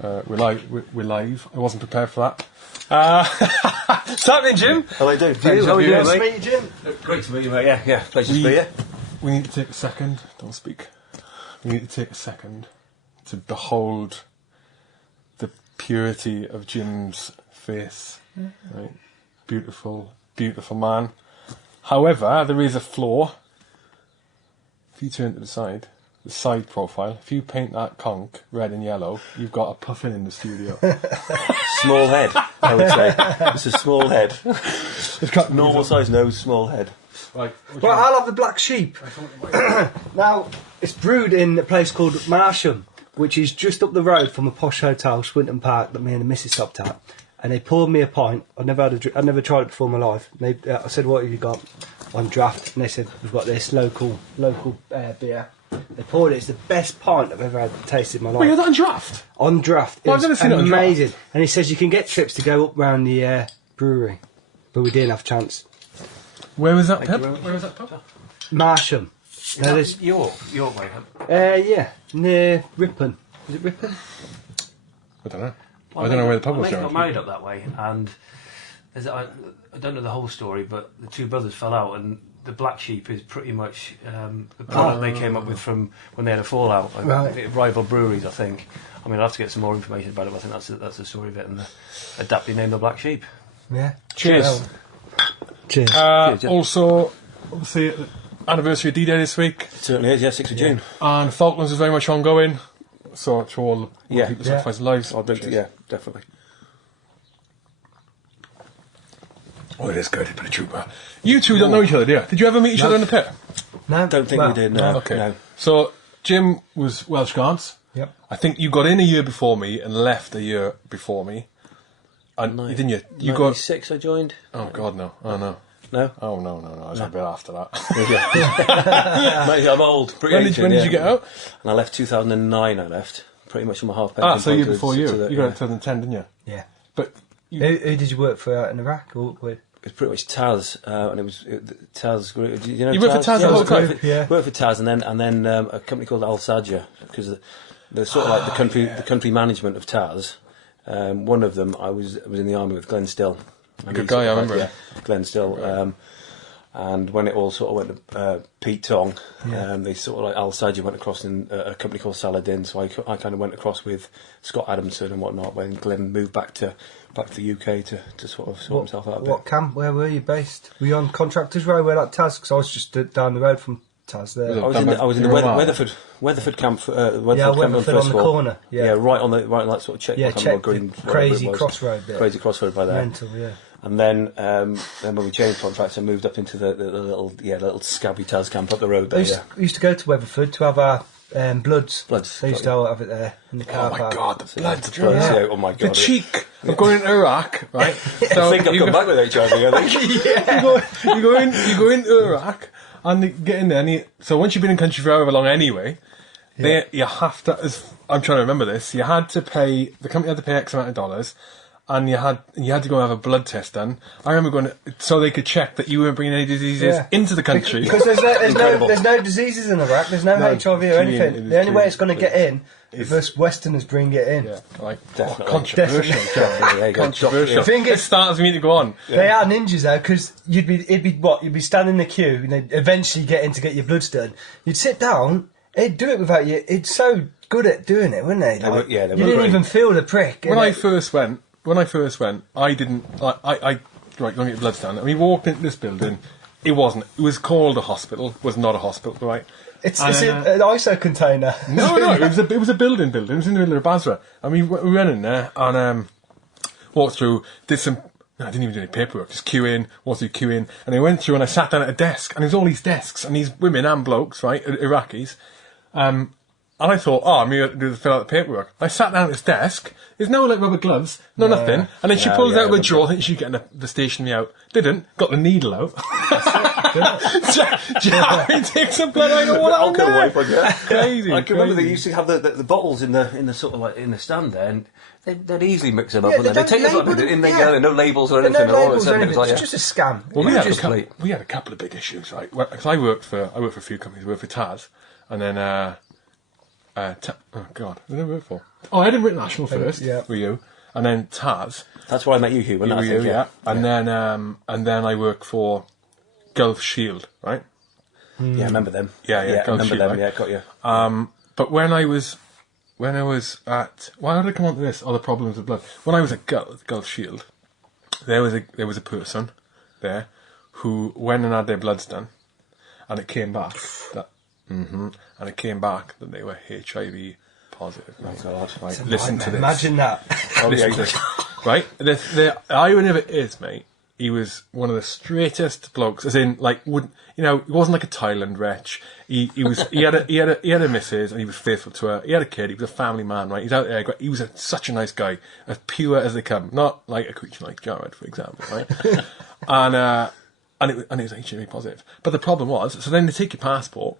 We're live. I wasn't prepared for that. What's happening, Jim? Hello, Dave. How are you doing, Nice to mate? meet you, Jim. Great to meet you, mate. Yeah. Pleasure to be here. We need to take a second. Don't speak. We need to take a second to behold the purity of Jim's face. Right? Beautiful, beautiful man. However, there is a flaw. If you turn to the side profile, if you paint that conch red and yellow, you've got a puffin in the studio. Small head, I would say. It's a small head. It's got normal size nose, small head. Right. Well, I'll have the black sheep. Now, it's brewed in a place called Marsham, which is just up the road from a posh hotel, Swinton Park, that me and the missus stopped at. And they poured me a pint. I'd never tried it before in my life. I said, "What have you got on draft?" And they said, "We've got this local beer." They poured it. It's the best pint I've ever tasted in my life. Wait, you're that on draft? On draft. Well, I've never seen it on draft. Amazing. And he says you can get trips to go up round the brewery, but we didn't have a chance. Where was that pub? Where was that pub? Marsham. Your way, Yeah, near Ripon. Is it Ripon? I don't know. I don't know where the pub was. I got married up that way, and I don't know the whole story, but the two brothers fell out, and the black sheep is pretty much the product they came up with from when they had a fallout. Right. Rival breweries, I think. I mean, I'll have to get some more information about it, but I think that's the story of it, and adaptly named the black sheep. Yeah. Cheers. Cheers. Also, obviously, anniversary of D-Day this week. It certainly is, 6th of June. And Falklands is very much ongoing. So to all the people sacrificing lives. I'll drink it, yeah, definitely. Oh, it is good, but a trooper. You two don't know each other, do you? Did you ever meet each other in the pit? No. Don't think we did, no. Okay. No. So, Jim was Welsh Guards. Yep. I think you got in a year before me and left a year before me. And didn't you? You got 96 I joined. Oh God, no! Oh no! No? Oh no! I was a bit after that. Mate, I'm old. When did you get out? And I left 2009. I left pretty much on my half pension. So a year before you. You got out in 2010, didn't you? Yeah. But who did you work for out in Iraq or with? It was pretty much Taz, and it was Taz. You know, you worked for Taz the whole time. Worked for Taz, and then a company called Al Sajja, because they're sort of like the country management of Taz. One of them, I was in the army with Glenn Still. Good guy, I remember. Yeah, Glenn Still. Right. And when it all sort of went to Pete Tong, they sort of like Al Sajja went across in a company called Saladin. So I kind of went across with Scott Adamson and whatnot. When Glenn moved back to the UK to sort of sort himself out a bit. What camp? Where were you based? Were you on Contractors Row? Where that Taz? Because I was just down the road from Taz there. I was in the Weatherford camp. Weatherford on the corner. Yeah, right on that sort of checkpoint. Green, crazy crossroad there. Crazy crossroad by there. Mental, yeah. And then when we changed contracts, I moved up into the little scabby Taz camp up the road there. We used to go to Weatherford to have our bloods. They used to have it there in the car park. Oh my God, the bloods! Yeah. Oh my God, the cheek of going into Iraq, right? So I think I've come back with HIV. I think. You go into Iraq and you get in there. So once you've been in country for however long, anyway, you have to. I'm trying to remember this. You had to pay. The company had to pay X amount of dollars. And you had to go and have a blood test done. I remember going so they could check that you weren't bringing any diseases into the country. Because there's no diseases in Iraq. There's no HIV or anything. The only way it's going to get in is if Westerners bring it in. Yeah, like definitely. Controversial. Controversial. It starts me to go on. They are ninjas though, because you'd be standing in the queue and they'd eventually get in to get your bloods done. You'd sit down. They'd do it without you. It's so good at doing it, wouldn't they? Like, they you didn't even feel the prick. When I first went, I didn't. Right, going to get bloods done. And we walked into this building. It was called a hospital. Was not a hospital, right? It's an ISO container. No. It was a building. It was in the middle of Basra, and we went in there and walked through. Did some. No, I didn't even do any paperwork. Just walked through queuing, and I went through and I sat down at a desk, and there's all these desks and these women and blokes, right, Iraqis. And I thought, I'm going to fill out the paperwork. I sat down at this desk. There's no like rubber gloves, nothing. And then she pulls out of a drawer, thinking she's getting the stationery out. Didn't. Got the needle out. Jerry takes a blood out of all that. Crazy. I can remember they used to have the bottles in the sort of like in the stand there, and they'd easily mix them up. They take it in there, no labels or anything. It's just a scam. Well, we had a couple of big issues, right? Because I worked for a few companies. I worked for Taz, and then. oh God, what did I work for? Oh, Edinburgh National first. Yeah. With you, and then Taz. That's where I met you, Hugh. Wasn't it, I think, Yeah. And then I worked for Gulf Shield, right? Yeah, I remember them. Yeah, I Gulf remember Shield, them. right? Yeah, got you. But when I was at, why did I come on to this? Oh, the problems with blood. When I was at Gulf Shield, there was a person there who went and had their bloods done, and it came back that they were HIV positive. Oh God! Right, listen to this. Imagine that. Listen to this. Right, the irony of it is, mate, he was one of the straightest blokes, as in, like, he wasn't like a Thailand wretch. He had a missus, and he was faithful to her. He had a kid. He was a family man, right? He's out there. He was such a nice guy, as pure as they come. Not like a creature like Jared, for example, right? and it was HIV positive. But the problem was, so then they take your passport.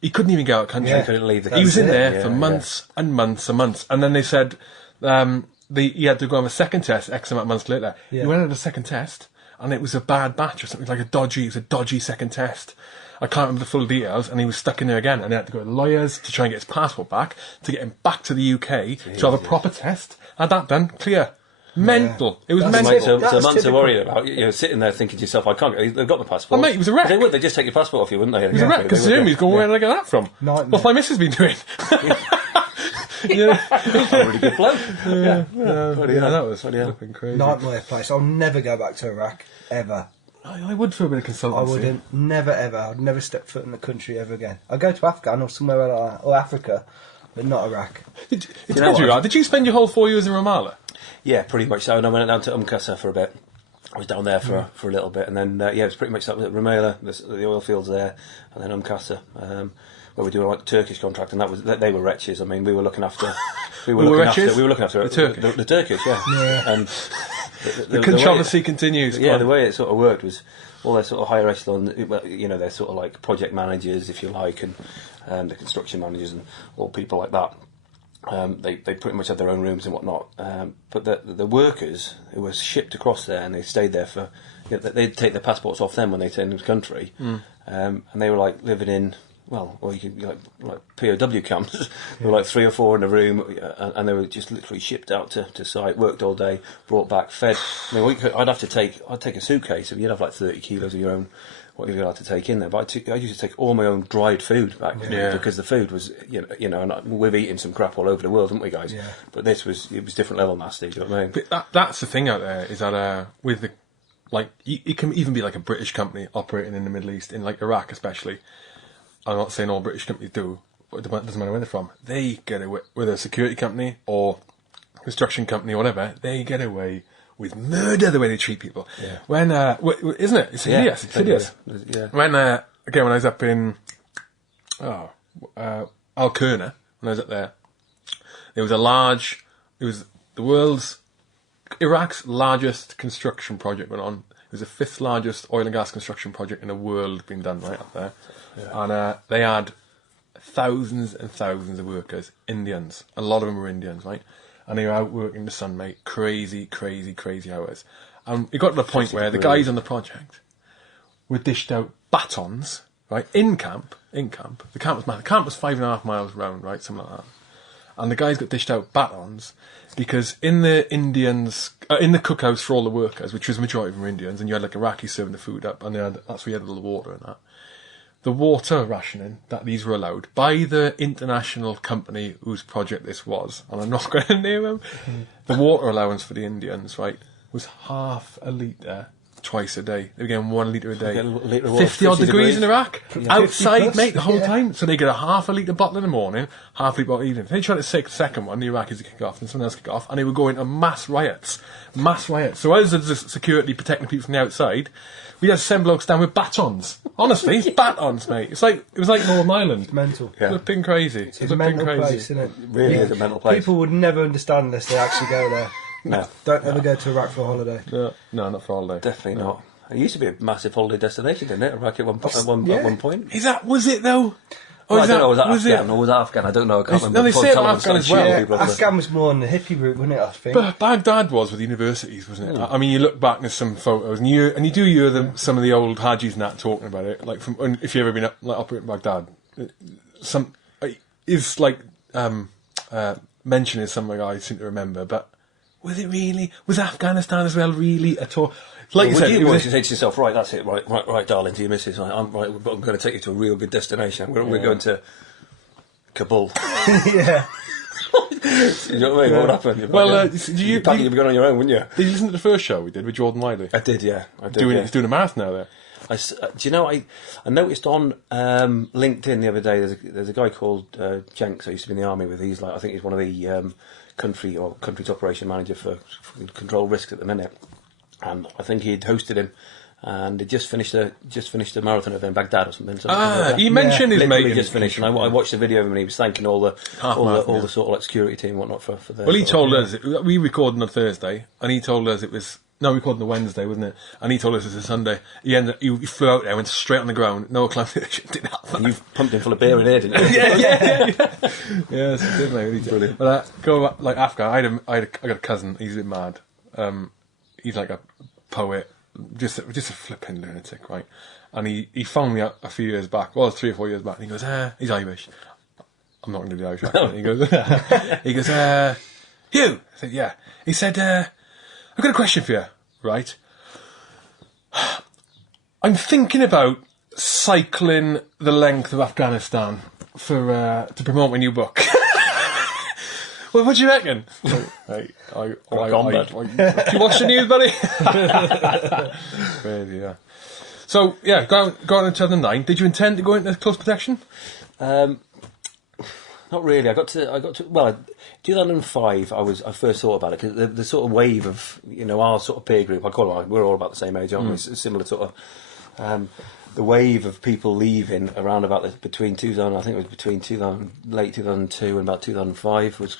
He couldn't even go out of country. Yeah, couldn't leave the He was in country. there for months and months and months, and then they said he had to go on a second test X amount of months later. Yeah. He went on a second test, and it was a bad batch or something, like it was a dodgy second test. I can't remember the full details, and he was stuck in there again, and he had to go to lawyers to try and get his passport back, to get him back to the UK, to have a proper test. Had that done, clear. Mental. It was That's mental. Mate, so That's months typical. are worried about you sitting there thinking to yourself, I can't get. They've got my passport. Oh, mate, he was a wreck. They would. They just take your passport off you, wouldn't they? It was a wreck, because he's going, where did I get that from? Nightmare. What's my missus been doing? Yeah. A really good bloke. Yeah, That was Bloody hell. flipping crazy. Nightmare place. I'll never go back to Iraq, ever. I would for a bit of consultancy. I wouldn't. Never, ever. I'd never step foot in the country ever again. I'd go to Afghan or somewhere like that, or Africa, but not Iraq. Did you spend your whole 4 years in Ramallah? Yeah, pretty much so. And I went down to Qasr for a bit. I was down there for a little bit, and then it was pretty much that. Rumaila, the oil fields there, and then Qasr, where we were doing like the Turkish contract, and they were wretches. I mean, we were looking after. We were looking after the Turkish. The Turkish, yeah. And The controversy continues. Yeah, the way it sort of worked was all their sort of higher echelon, they're sort of like project managers, if you like, and the construction managers and all people like that. They pretty much had their own rooms and whatnot. But the workers who were shipped across there, and they stayed there for, they'd take their passports off them when they turned into the country, and they were like living in. Well, or you could be like POW camps. There were like 3 or 4 in a room, and they were just literally shipped out to site, worked all day, brought back, fed. I mean, I'd take a suitcase, and you'd have like 30 kilos of your own, whatever you'd like to take in there. But I used to take all my own dried food back, because the food was, and we've eaten some crap all over the world, haven't we, guys? Yeah. But it was different level nasty. Do you know what I mean? But that's the thing out there, is that with the, like, it can even be like a British company operating in the Middle East, in like Iraq especially. I'm not saying all British companies do, but it doesn't matter where they're from. They get away, whether a security company or construction company or whatever, they get away with murder the way they treat people. Yeah. When, isn't it? It's hideous. It's hideous. Yeah. When I was up in Al-Qurna, when I was up there, it was Iraq's largest construction project went on. It was the 5th largest oil and gas construction project in the world being done right up there. Yeah. And they had thousands and thousands of workers, Indians. A lot of them were Indians, right? And they were out working in the sun, mate. Crazy, crazy, crazy hours. And it got to the point where the guys on the project were dished out batons, right? In camp. The camp was mad. The camp was 5.5 miles round, right? Something like that. And the guys got dished out batons because in the cookhouse for all the workers, which was the majority of them were Indians, and you had like Iraqis serving the food up, and that's where you had all the water and that. The water rationing that these were allowed by the international company whose project this was, and I'm not going to name them, the water allowance for the Indians, right, was half a litre twice a day. They were getting 1 litre a day. 50-odd degrees in Iraq. Yeah. Outside, mate, the whole time. So they get a half a litre bottle in the morning, half a litre bottle in the evening. If they tried to take the second one, the Iraqis would kick off, and someone else kick off, and they would go into mass riots. Mass riots. So as the security protecting people from the outside, we had 7 blokes down with batons. Honestly, batons, mate. It was like Northern Ireland. It's mental. Yeah. Flipping crazy. It's a mental place, isn't it? Really is a mental place. People would never understand unless they actually go there. No. Don't ever go to Iraq for a holiday. No, not for a holiday. Definitely not. It used to be a massive holiday destination, didn't it? Iraq at one point. Was it though? Well, I don't know, was it Afghan or was it Afghan? I don't know, I can't remember. No, they say Afghan as well. Yeah, Afghan was more on the hippie route, wasn't it, I think? But Baghdad was with universities, wasn't it? I mean, you look back and there's some photos, and you do hear some of the old Hajis and that talking about it, like if you've ever been up in Baghdad, it's like mentioning something I seem to remember, but was it really? Was Afghanistan as well really at all? Like you said, you want to say to yourself, right, that's it, right, darling, to your missus, I'm going to take you to a real good destination. We're going to Kabul. Yeah. You know what I mean? What happened? Well, you'd be going on your own, wouldn't you? Did you listen to the first show we did with Jordan Wiley? I did, yeah. He's doing a marathon now there. Do you know, I noticed on LinkedIn the other day, there's a guy called Jenks I used to be in the army with. He's I think he's one of the country operation manager for control risk at the minute. And I think he'd hosted him, and he just finished a marathon over in Baghdad or something. He mentioned his mate. He just finished, and I watched the video of him, and he was thanking all the sort of security team and whatnot for their. Well, he told us we recorded on Thursday, and he told us it was. No, we recorded on Wednesday, wasn't it? And he told us it was a Sunday. He flew out there, went straight on the ground, no acclimatization, didn't have that. And you pumped him full of beer in here, didn't you? yeah. Yes, he did, mate. Brilliant. But go back, like Afghan. I got a cousin. He's a bit mad. He's like a poet, just a flipping lunatic, right? And he phoned me a few years back. Well, it was 3 or 4 years back. And he goes, he's Irish. I'm not going to do the Irish accent. He goes, Hugh. I said, yeah. He said, I've got a question for you, right? I'm thinking about cycling the length of Afghanistan to promote my new book. Well, what do you reckon? Do you watch the news, buddy? Crazy, yeah. So, yeah, going into 2009, did you intend to go into close protection? Not really. I got to 2005. I first thought about it because the sort of wave of our sort of peer group. We're all about the same age, aren't we? Similar sort of the wave of people leaving around about between 2000. I think it was between 2000, late 2002 and about 2005 was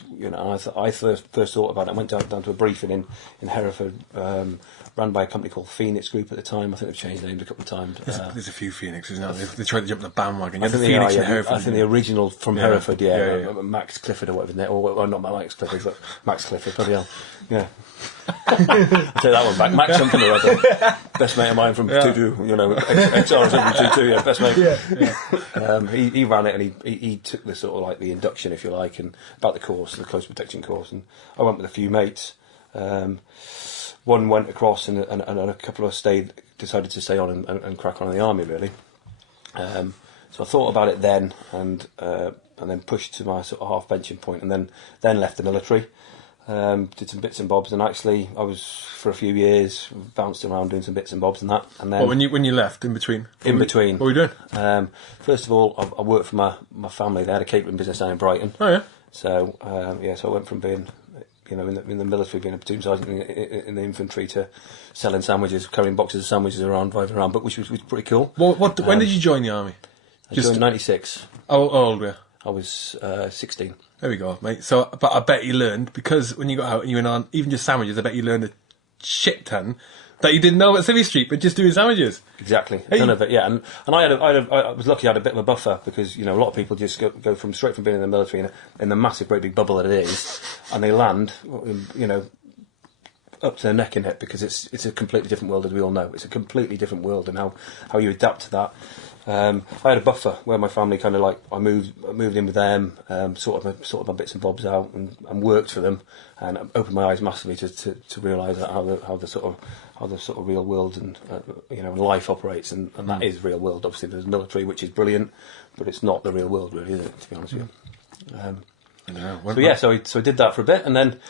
I first thought about it. I went down to a briefing in Hereford. Run by a company called Phoenix Group at the time. I think they've changed names a couple of times. There's a few Phoenixes now. They tried to jump the bandwagon. I think Phoenix in Hereford. I think the original from Hereford, Max Clifford or whatever, isn't it? Or not Max Clifford, but Max Clifford. Bloody hell. Yeah. I'll take that one back. Max something or other. Best mate of mine from Tutu, XR from Tutu, yeah, best mate. He ran it and he took the sort of like the induction, if you like, and about the course, the close protection course. And I went with a few mates. One went across and a couple of decided to stay on and crack on in the army, really. So I thought about it then and then pushed to my sort of half benching point and then left the military. Did some bits and bobs, and actually I was for a few years bounced around doing some bits and bobs and that. And then when you left in between, what were you doing? First of all, I worked for my family. They had a catering business down in Brighton. Oh yeah. So so I went from being in the military, being a platoon sergeant in the infantry, to selling sandwiches, carrying boxes of sandwiches around, driving around, but which was pretty cool. When did you join the army? I joined 96. How old were you? I was 16. There we go, mate. So, but I bet you learned, because when you got out and you went on, even just sandwiches, I bet you learned a shit ton that you didn't know at Civvy Street, but just doing sandwiches. Exactly, none of it. Yeah, and I was lucky. I had a bit of a buffer because a lot of people just go straight from being in the military in the massive, great big bubble that it is, and they land, up to their neck in it, because it's a completely different world, as we all know. It's a completely different world, and how you adapt to that. I had a buffer where my family kind of like I moved in with them, sort of my bits and bobs out and worked for them, and opened my eyes massively to realise how the sort of real world and life operates, and that is real world. Obviously, there's military, which is brilliant, but it's not the real world, really, is it? To be honest with you. So I did that for a bit, and then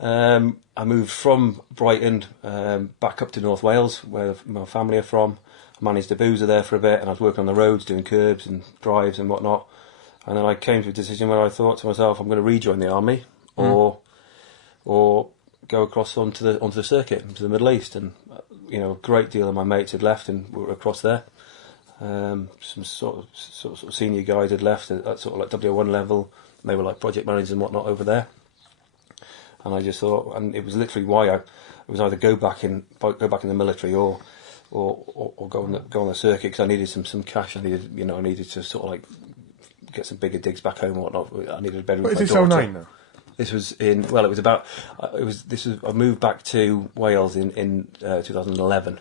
I moved from Brighton back up to North Wales, where my family are from. I managed a boozer there for a bit, and I was working on the roads, doing curbs and drives and whatnot. And then I came to a decision where I thought to myself, I'm going to rejoin the army, or go across onto the circuit, into the Middle East. And a great deal of my mates had left and were across there. Some sort of senior guys had left at sort of like W1 level. And they were like project managers and whatnot over there. And I just thought, and it was literally why it was either go back in the military or go on the circuit, because I needed some cash. I needed to sort of like get some bigger digs back home and whatnot. I needed a bedroom. Is this 09 now? This was I moved back to Wales in 2011,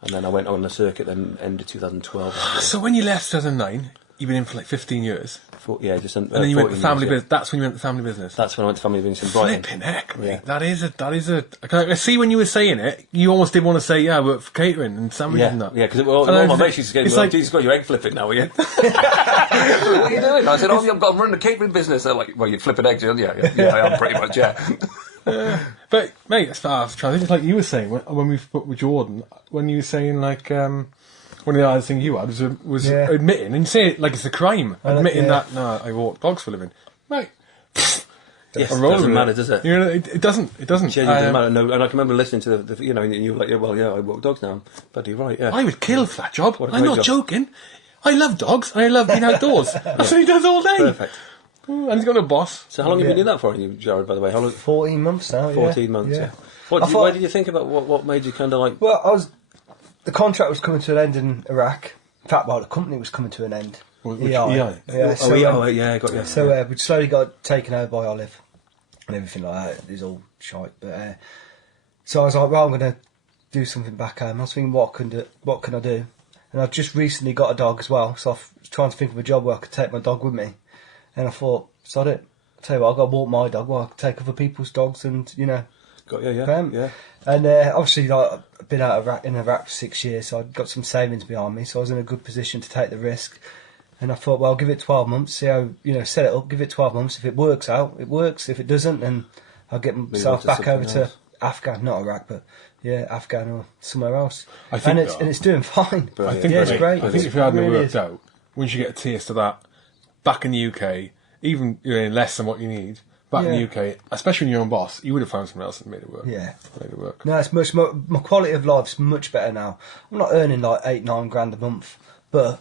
and then I went on the circuit then end of 2012. So when you left 2009, you've been in for like 15 years. Yeah, just And then you went to 14 family years, yeah. business. That's when you went to family business. That's when I went to family business in Brighton. Flipping heck, mate. Yeah. That is a. I see when you were saying it, you almost did want to say, yeah, I work for catering and sandwiches and that. Yeah, because all my mates used to go, well, Jesus, got your egg flipping now, are you? What are you doing? I said, I'm running a catering business. They're like, well, you're flipping eggs, yeah, I am pretty much, yeah. But, mate, as far as I think it's like you were saying when we spoke with Jordan, when you were saying, like, one of the other things you had was admitting, and you say it like it's a crime, admitting that, no, I walk dogs for a living. Mate. Yes, it doesn't matter, does it? You know, it doesn't. It doesn't. Genuinely doesn't matter. No, and I can remember listening to the you know, and you were like, I walk dogs now. Bloody right, yeah. I would kill for that job. What a I'm great not job. joking. I love dogs, and I love being outdoors. That's what he does all day. Perfect. Ooh, and he's got a boss. So how long have you been doing that for, Jared, by the way? How long? 14 months now, 14 months, yeah. Why did you think about what made you kind of like... Well, the contract was coming to an end in Iraq. In fact, the company was coming to an end. Which, Yeah, so, yeah, got you. So we slowly got taken over by Olive and everything like that. It was all shite. But so I was like, well, I'm going to do something back home. I was thinking, what can I do? And I've just recently got a dog as well, so I was trying to think of a job where I could take my dog with me. And I thought, sod it. I'll tell you what, I've got to walk my dog, well, I could take other people's dogs and, Got you, yeah. yeah. And obviously, like, I've been in Iraq for 6 years, so I'd got some savings behind me, so I was in a good position to take the risk. And I thought, well, I'll give it 12 months, see how, set it up, give it 12 months. If it works out, it works. If it doesn't, then I'll get myself back over to Afghan, not Iraq, but Afghan or somewhere else. I think and it's doing fine. I think it's great. I think if you hadn't really worked out, once you get a taste of that, back in the UK, even less than what you need, back in the UK, especially when you're your own boss, you would have found something else that made it work. Yeah. Made it work. No, it's much more, my quality of life's much better now. I'm not earning like 8-9 grand a month, but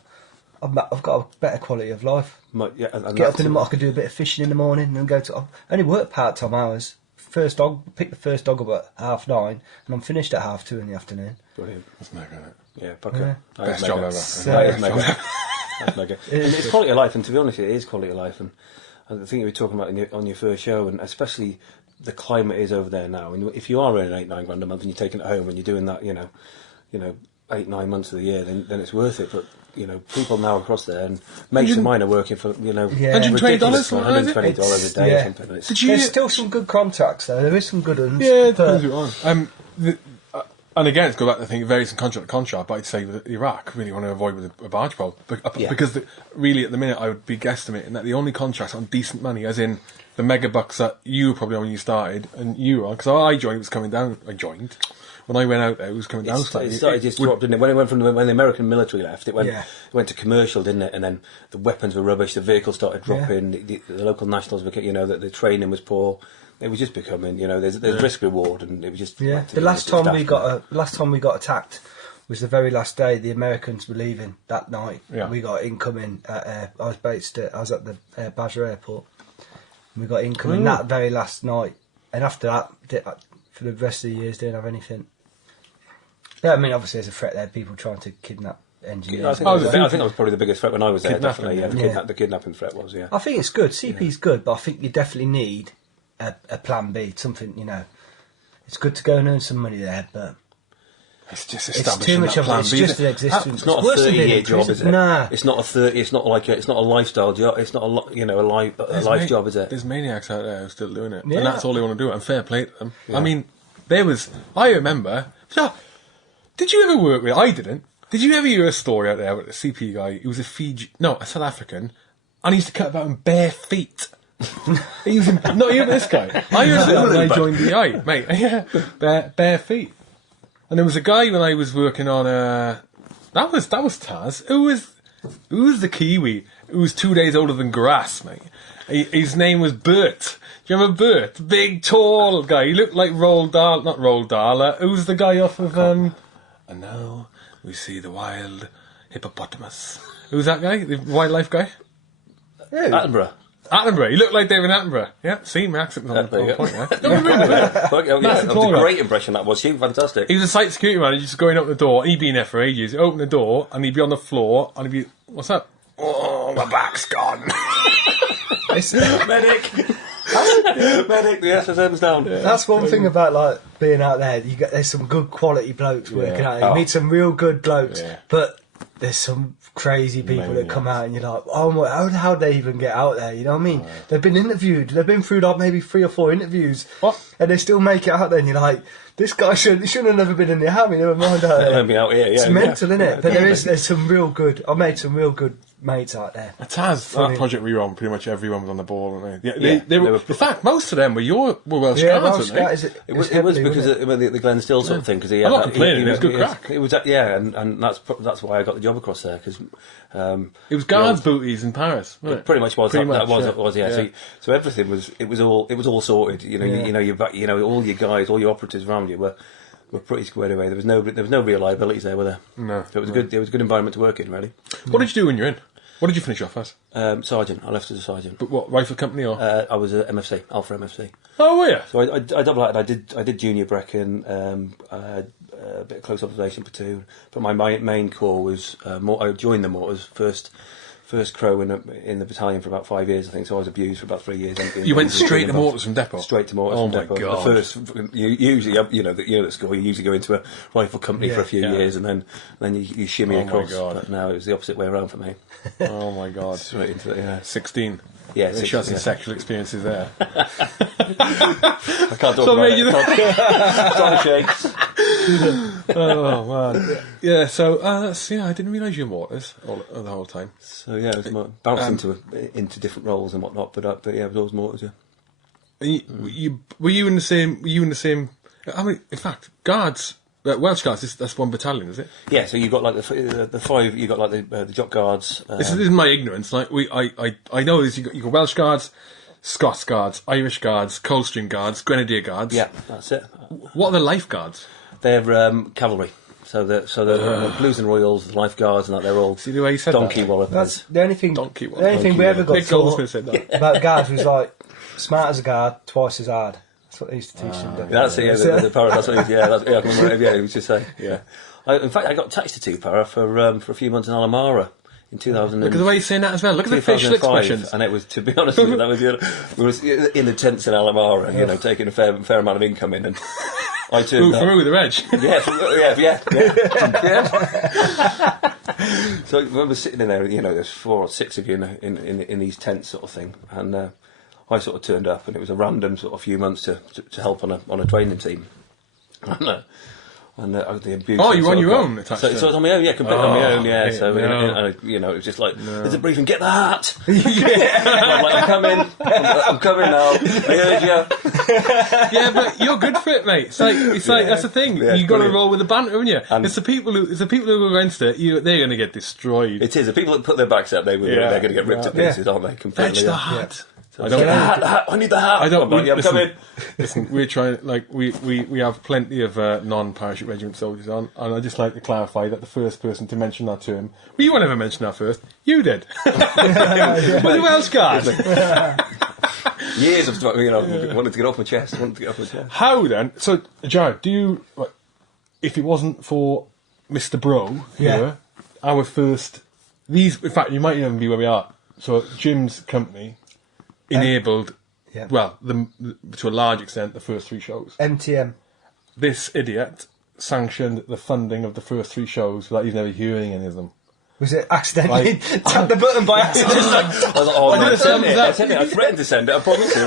I've got a better quality of life. Yeah, and Get up in the morning, I could do a bit of fishing in the morning and go to... I only work part-time hours. Pick the first dog up at 9:30 and I'm finished at 2:30 in the afternoon. Brilliant. That's mega, isn't it? Yeah, pucker. Yeah. Best job ever. That is mega. That's mega. It's quality of life, and to be honest, it is quality of life. And the thing you were talking about on your first show, and especially the climate is over there now. And if you are earning 8-9 grand a month and you're taking it home and you're doing that, 8-9 months of the year, then it's worth it. But people now across there, and mates of mine are working for $120 $120 a day or something. And it's, There's still some good contracts though. There is some good ones. Yeah, it depends who you're on. And again, it's go back to the thing, it varies from contract to contract, but I'd say with Iraq, really want to avoid with a barge pole. Because really, at the minute, I would be guesstimating that the only contracts on decent money, as in the mega bucks that you were probably on when you started, and you were on, because I joined, it was coming down. When I went out there, it was coming down slightly. It started just dropped, didn't it? When it went when the American military left, it went to commercial, didn't it? And then the weapons were rubbish, the vehicles started dropping, the local nationals became, the training was poor. It was just becoming, there's risk reward, and it was just The last time we got attacked was the very last day. The Americans were leaving that night. Yeah. We got incoming. I was at the Basra airport. And we got incoming that very last night, and after that, for the rest of the years, didn't have anything. Yeah, I mean, obviously there's a threat there. People trying to kidnap engineers. I think that was probably the biggest threat when I was there. Kidnapping, Definitely, the kidnapping threat was. Yeah, I think it's good. CP's good, but I think you definitely need a plan B. Something, it's good to go and earn some money there, but it's just it's establishing too much that of plan it's B. just an existence. it's not a worse than being 30-year in job, prison. is it? Nah. It's not a 30. It's not a lifestyle job. It's not a life job, is it? There's maniacs out there who are still doing it, Yeah. and that's all they want to do. And fair play to them. Yeah. I mean, I remember. So, did you ever work with? I didn't. Did you ever hear a story out there with a CP guy? He was a South African, and he used to cut about in bare feet. He was not even this guy. I heard that when I joined the I, mate. Yeah, bare feet. And there was a guy when I was working on that was Taz. Who was the Kiwi who was 2 days older than grass, mate? His name was Bert. Do you remember Bert? Big, tall guy. He looked like Roald Dahl, not Roald Dahl. Who's the guy off of And now we see the wild hippopotamus. Who's that guy? The wildlife guy? Attenborough. He looked like David Attenborough. Yeah, see, my accent was on the point there. Don't remember that. That was a great impression, that was. Fantastic. He was a site security man, just going up the door. He'd been there for ages. He'd open the door, and he'd be on the floor, and he'd be, what's up? Oh, my back's gone. Medic! Medic, the SSM's down. Yeah. That's one thing about being out there. There's some good quality blokes working out there. You meet some real good blokes, but there's some crazy people that Maniacs. come out and you're like, oh my, how'd they even get out there? You know what I mean? They've been interviewed. They've been through like maybe 3 or 4 interviews. What? And they still make it out there and you're like, this guy shouldn't have never been in the army, never mind out there. Let me out here, yeah. It's mental, isn't it? But Yeah. there's some real good, I made some real good mates out there. It has. Funny. That project we were on, pretty much everyone was on the ball, weren't they? Yeah, They were, they were- in fact, most of them were Welsh Yeah, Guards, Welsh weren't Guard, they? It was because of the Glen Still sort of thing. Because I'm not complaining, it was good crack. It was, yeah, and that's why I got the job across there, because It was Guards booties in Paris, wasn't it? pretty much was Pretty that much, was yeah. yeah. So everything was all sorted. You know, all your guys, all your operatives around you were pretty squared away. There was no real liabilities there, were there? No. So it was good. It was a good environment to work in, really. What did you do when you were in? What did you finish off as? Sergeant. I left as a sergeant. But what, rifle company or? I was a MFC, Alpha MFC. Oh, were you? So I double acted. I did junior Brecon, a bit of close observation platoon. But my main corps was I joined the mortars first crow in the battalion for about 5 years, I think. So I was abused for about 3 years. You went straight to mortars from depot? Straight to mortars Oh from my depot. God. The first, usually, the school, you usually go into a rifle company for a few years, and then you shimmy Oh my across. God. But now it was the opposite way around for me. Oh my God. Straight into it, yeah. 16. Yeah, She has some sexual experiences there. I can't talk So about made you- it. It's on the shakes. Oh man. Yeah, so I didn't realise you were mortars the whole time. So yeah, it was bounced into different roles and whatnot, but yeah, it was always mortars. Yeah. And were you in the same? I mean, in fact, Guards, Welsh Guards. That's one battalion, is it? Yeah, so you got like the 5. You got like the Jock Guards. This is my ignorance. Like I know this. You got Welsh Guards, Scots Guards, Irish Guards, Coldstream Guards, Grenadier Guards. Yeah, that's it. What are the Life Guards? They're cavalry. So the Blues and Royals, the Lifeguards, and that, they're all See the way you said donkey that? wallopers. That's the only thing. Donkey one. The only thing we ever got Nick Goldsmith taught said that. about guards was like smart as a guard, twice as hard. That's what they used to teach them. That's it. Yeah, the para. That's what it is. Yeah, I can remember. Yeah, he was just saying. Yeah. In fact, I got attached to 2 para for a few months in Alamara in 2000. Look at the way you're saying that as well. Look at the facial 2005, expressions. And it was, to be honest with you, that was we was in the tents in Alamara, taking a fair amount of income in, and I turned up. Through the reg. Yeah. So I remember sitting in there, there's 4 or 6 of you in these tents sort of thing, and I sort of turned up, and it was a random sort of few months to help on a training team. And the abuse. Oh, you were on your own attached So to I was on my own, yeah, completely on my own, yeah. So, no. it was just like, there's a briefing, get the hat! I'm like, I'm coming now, I heard you. Yeah, but you're good for it, mate. It's like that's the thing. Yeah, You've got to brilliant. roll with the banter, haven't you? And- It's the people who go against it. They're going to get destroyed. It is, the people that put their backs out, they're going to get ripped to pieces, aren't they? Completely. Fetch the yeah. hat. So I I don't. don't the hat, I need the hat. I don't. I'm coming. Listen, we're trying. Like we have plenty of non-parachute regiment soldiers on, and I just like to clarify that the first person to mention that term. Well, you won't ever mention that first. You did. With the Welsh Guard. Years of wanted to get off my chest. How then? So, Jared, do you? Like, if it wasn't for Mr. Broe here, our first. These, in fact, you might even be where we are. So, Jim's company enabled, well, to a large extent, the first 3 shows. MTM. This idiot sanctioned the funding of the first 3 shows without even ever hearing any of them. Was it accidentally? Tapped the button by accident. I was like, oh, I I did sent it. that. I sent it. I threatened to send it. I promise you.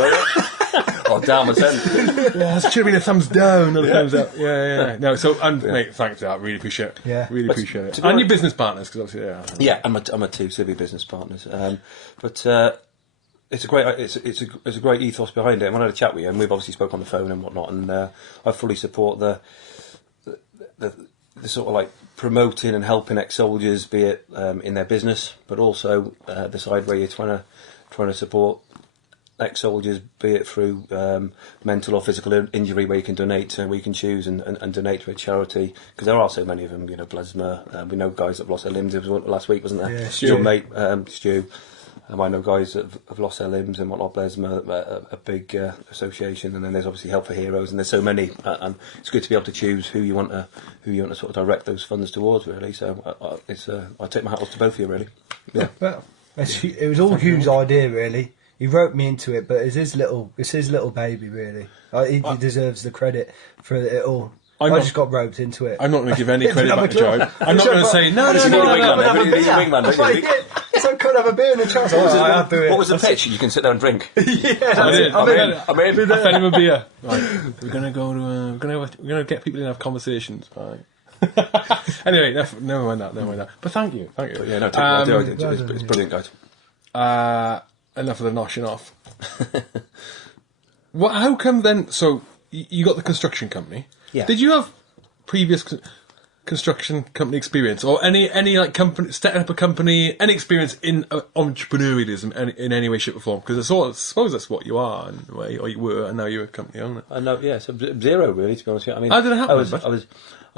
Oh, damn, I sent it. Yeah, it should have been a thumbs down, not a thumbs up. Yeah. No, so, mate, thanks for that. Really appreciate it. Yeah. Really appreciate it. to be And your business partners, because obviously, Yeah, I'm a 2 civvy business partners. But it's a great ethos behind it. And when I had a chat with you, and we've obviously spoke on the phone and whatnot, and I fully support the sort of like promoting and helping ex-soldiers, be it in their business, but also the side where you're trying to support ex-soldiers, be it through mental or physical injury, where you can donate to, where you can choose and donate to a charity, because there are so many of them. Blesma, we know guys that have lost their limbs. It was last week, wasn't there? Yeah, Stu. Your mate, Stu. I know guys that have lost their limbs and whatnot. Blesma, a big association, and then there's obviously Help for Heroes, and there's so many. And it's good to be able to choose who you want to sort of direct those funds towards, really. So I take my hat off to both of you, really. Yeah. Well, it was all Hugh's idea, really. He wrote me into it, but it's his little baby, really. He deserves the credit for it all. I'm I not, just got roped into it. I'm not going to give any credit back to Club. Joe. I'm not going to say, no. He's a wingman, He's a wingman, That's why he did. So I couldn't have a beer in the chance. I'll do it. What was the pitch? You can sit there and drink. I did. I'm in. I fed him a beer. Right. We're going to go to, we're going to get people in and have conversations. Right. Anyway, never mind that. But thank you. But yeah, no, it's brilliant, guys. Enough of the noshing off. How come then? So you got the construction company. Yeah. Did you have previous construction company experience, or any like company setting up a company, any experience in entrepreneurialism in any way, shape, or form? Because I suppose that's what you are, in a way, or you were, and now you're a company owner. I know, yeah, so zero really, to be honest with you. I mean, how did it happen? I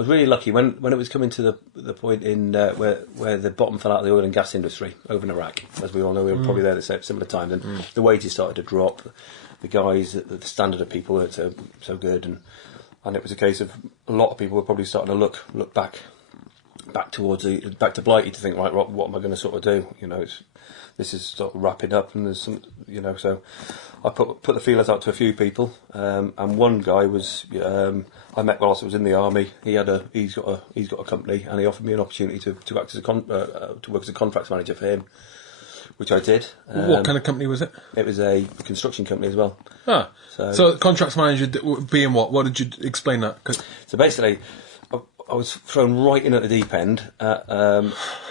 was really lucky when it was coming to the point in where the bottom fell out of the oil and gas industry over in Iraq. As we all know, we were probably there at the similar time. And the wages started to drop. The guys, the standard of people weren't so good, and it was a case of a lot of people were probably starting to look back towards back to Blighty to think, right, what am I going to sort of do? You know, this is sort of wrapping up, and there's some, you know. So I put the feelers out to a few people, and one guy was I met whilst I was in the army. He's got a company, and he offered me an opportunity to act as to work as a contracts manager for him, which I did. What kind of company was it? It was a construction company as well. Ah, so contracts manager being what? What did you explain that? So basically, I was thrown right in at the deep end.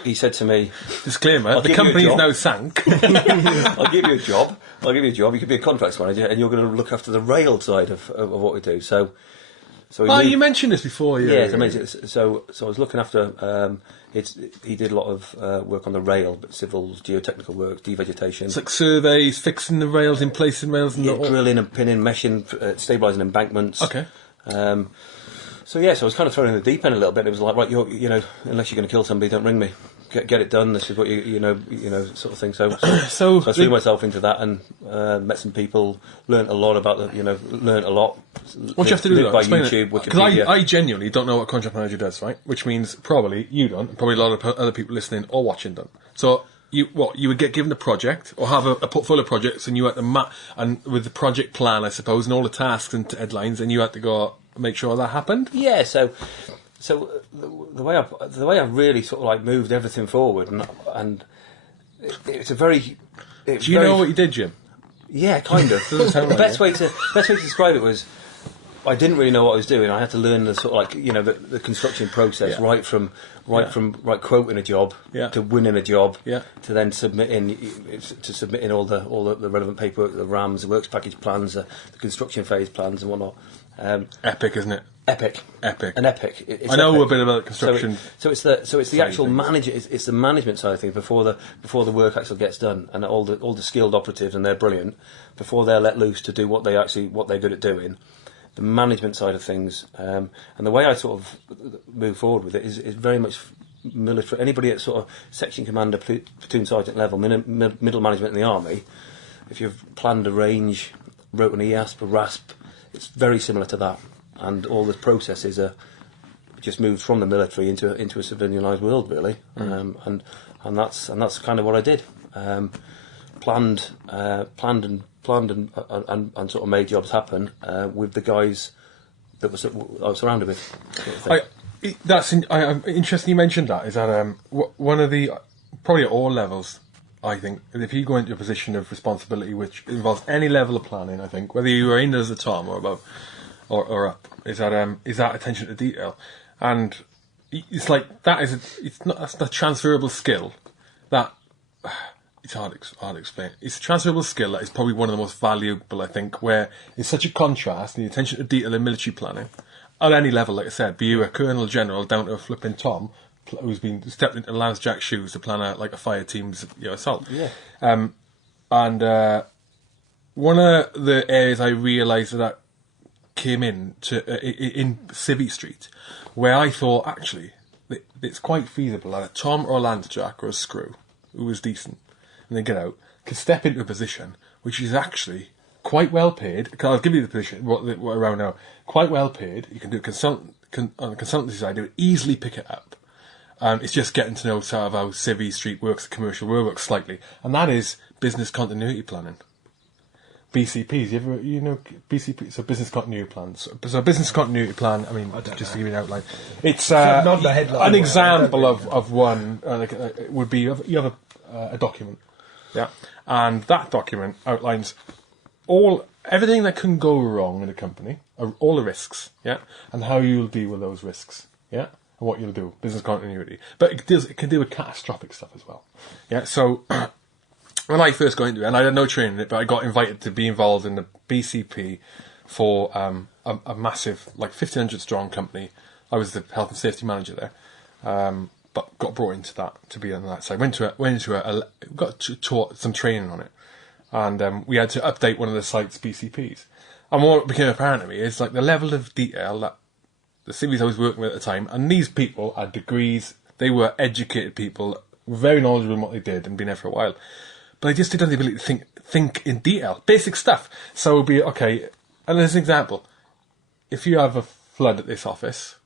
He said to me, disclaimer, the company is now sank. I'll give you a job. You could be a contracts manager, and you're going to look after the rail side of what we do. So you mentioned this before. Yeah, so I was looking after. He did a lot of work on the rail, but civils, geotechnical work, devegetation. It's like surveys, fixing the rails, in placing rails, and drilling and pinning, meshing, stabilising embankments. Okay. So I was kind of thrown in the deep end a little bit. It was like, right, unless you're going to kill somebody, don't ring me. Get it done. This is what you know, sort of thing. So I threw myself into that and met some people, learnt a lot about learnt a lot. What do you have to do by YouTube, Wikipedia? Because I genuinely don't know what contract manager does, right? Which means probably you don't, and probably a lot of other people listening or watching don't. So you would get given a project or have a portfolio of projects, and you had to and with the project plan, I suppose, and all the tasks and deadlines, and you had to go make sure that happened. Yeah. So the way I really sort of like moved everything forward, and it's a very. Do you know what you did, Jim? Yeah, kind of. The best way to describe it was, I didn't really know what I was doing. I had to learn the sort of like the construction process, right from quoting a job to winning a job to then submitting all the relevant paperwork, the RAMs, the works package plans, the construction phase plans and whatnot. Epic, isn't it? Epic. An epic. It's I know epic. a bit about construction. So it's the actual manager. It's the management side of things before the work actually gets done, and all the skilled operatives, and they're brilliant before they're let loose to do what they're good at doing. The management side of things, and the way I sort of move forward with it is very much military. Anybody at sort of section commander, platoon sergeant level, middle management in the army, if you've planned a range, wrote an EASP, a RASP, it's very similar to that. And all the processes are just moved from the military into a civilianised world, really, and that's kind of what I did. Planned and sort of made jobs happen with the guys that I was surrounded with. That's interesting. You mentioned that. Is that one of the probably at all levels? I think if you go into a position of responsibility which involves any level of planning, I think whether you are in as a Tom or above. Or up is that attention to detail, and it's like that's the transferable skill that it's hard to explain. It's a transferable skill that is probably one of the most valuable, I think, where it's such a contrast in the attention to detail in military planning at any level. Like I said, be you a colonel general down to a flipping Tom who's been stepped into Lance Jack's shoes to plan a fire team's assault. Yeah. And one of the areas I realised that came in Civvy Street, where I thought actually it's quite feasible that a Tom or a Lance Jack or a Screw who was decent and they get out could step into a position which is actually quite well paid. I'll give you the position what around now. Quite well paid. You can do on the consultancy side. They would easily pick it up. It's just getting to know sort of how Civvy Street works, the commercial world works slightly, and that is business continuity planning. BCPs. You know BCP, so business continuity plans. So business continuity plan. I mean, just to give you an outline, it's not the headline. an example of one. It would be you have a document, yeah, and that document outlines everything that can go wrong in a company, all the risks, yeah, and how you'll deal with those risks, yeah, and what you'll do, business continuity. But it can deal with catastrophic stuff as well, yeah. So. When I first got into it, and I had no training in it, but I got invited to be involved in the BCP for a massive, like 1,500 strong company. I was the health and safety manager there, but got brought into that to be on that side. Got taught some training on it, and we had to update one of the site's BCPs. And what became apparent to me is like the level of detail that the cities I was working with at the time, and these people had degrees, they were educated people, very knowledgeable in what they did, and been there for a while. But I just didn't have the ability to think in detail. Basic stuff. So it would be, okay, and as an example, if you have a flood at this office,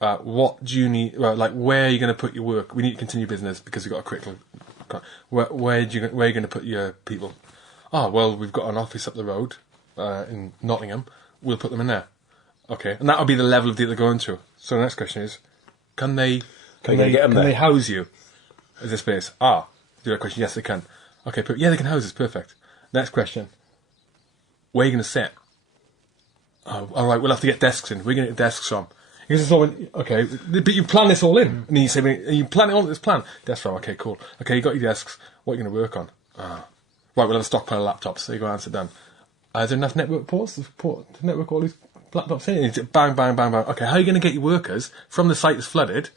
what do you need, where are you going to put your work? We need to continue business because we've got a critical, where are you going to put your people? Oh, well, we've got an office up the road in Nottingham. We'll put them in there. Okay, and that would be the level of detail they're going to. So the next question is, can they house you at this place? That question, yes, they can. Okay, they can house us, perfect. Next question, where are you going to sit? Oh, all right, we'll have to get desks in. Where are you going to get desks from? Because it's all okay, but you plan this all in, and then you say, you plan it all in this plan. Desk from, okay, cool. Okay, you got your desks. What are you going to work on? Right, we'll have a stockpile of laptops. So you go answer done. Is there enough network ports to network all these laptops in? And you bang, bang, bang, bang. Okay, how are you going to get your workers from the site that's flooded?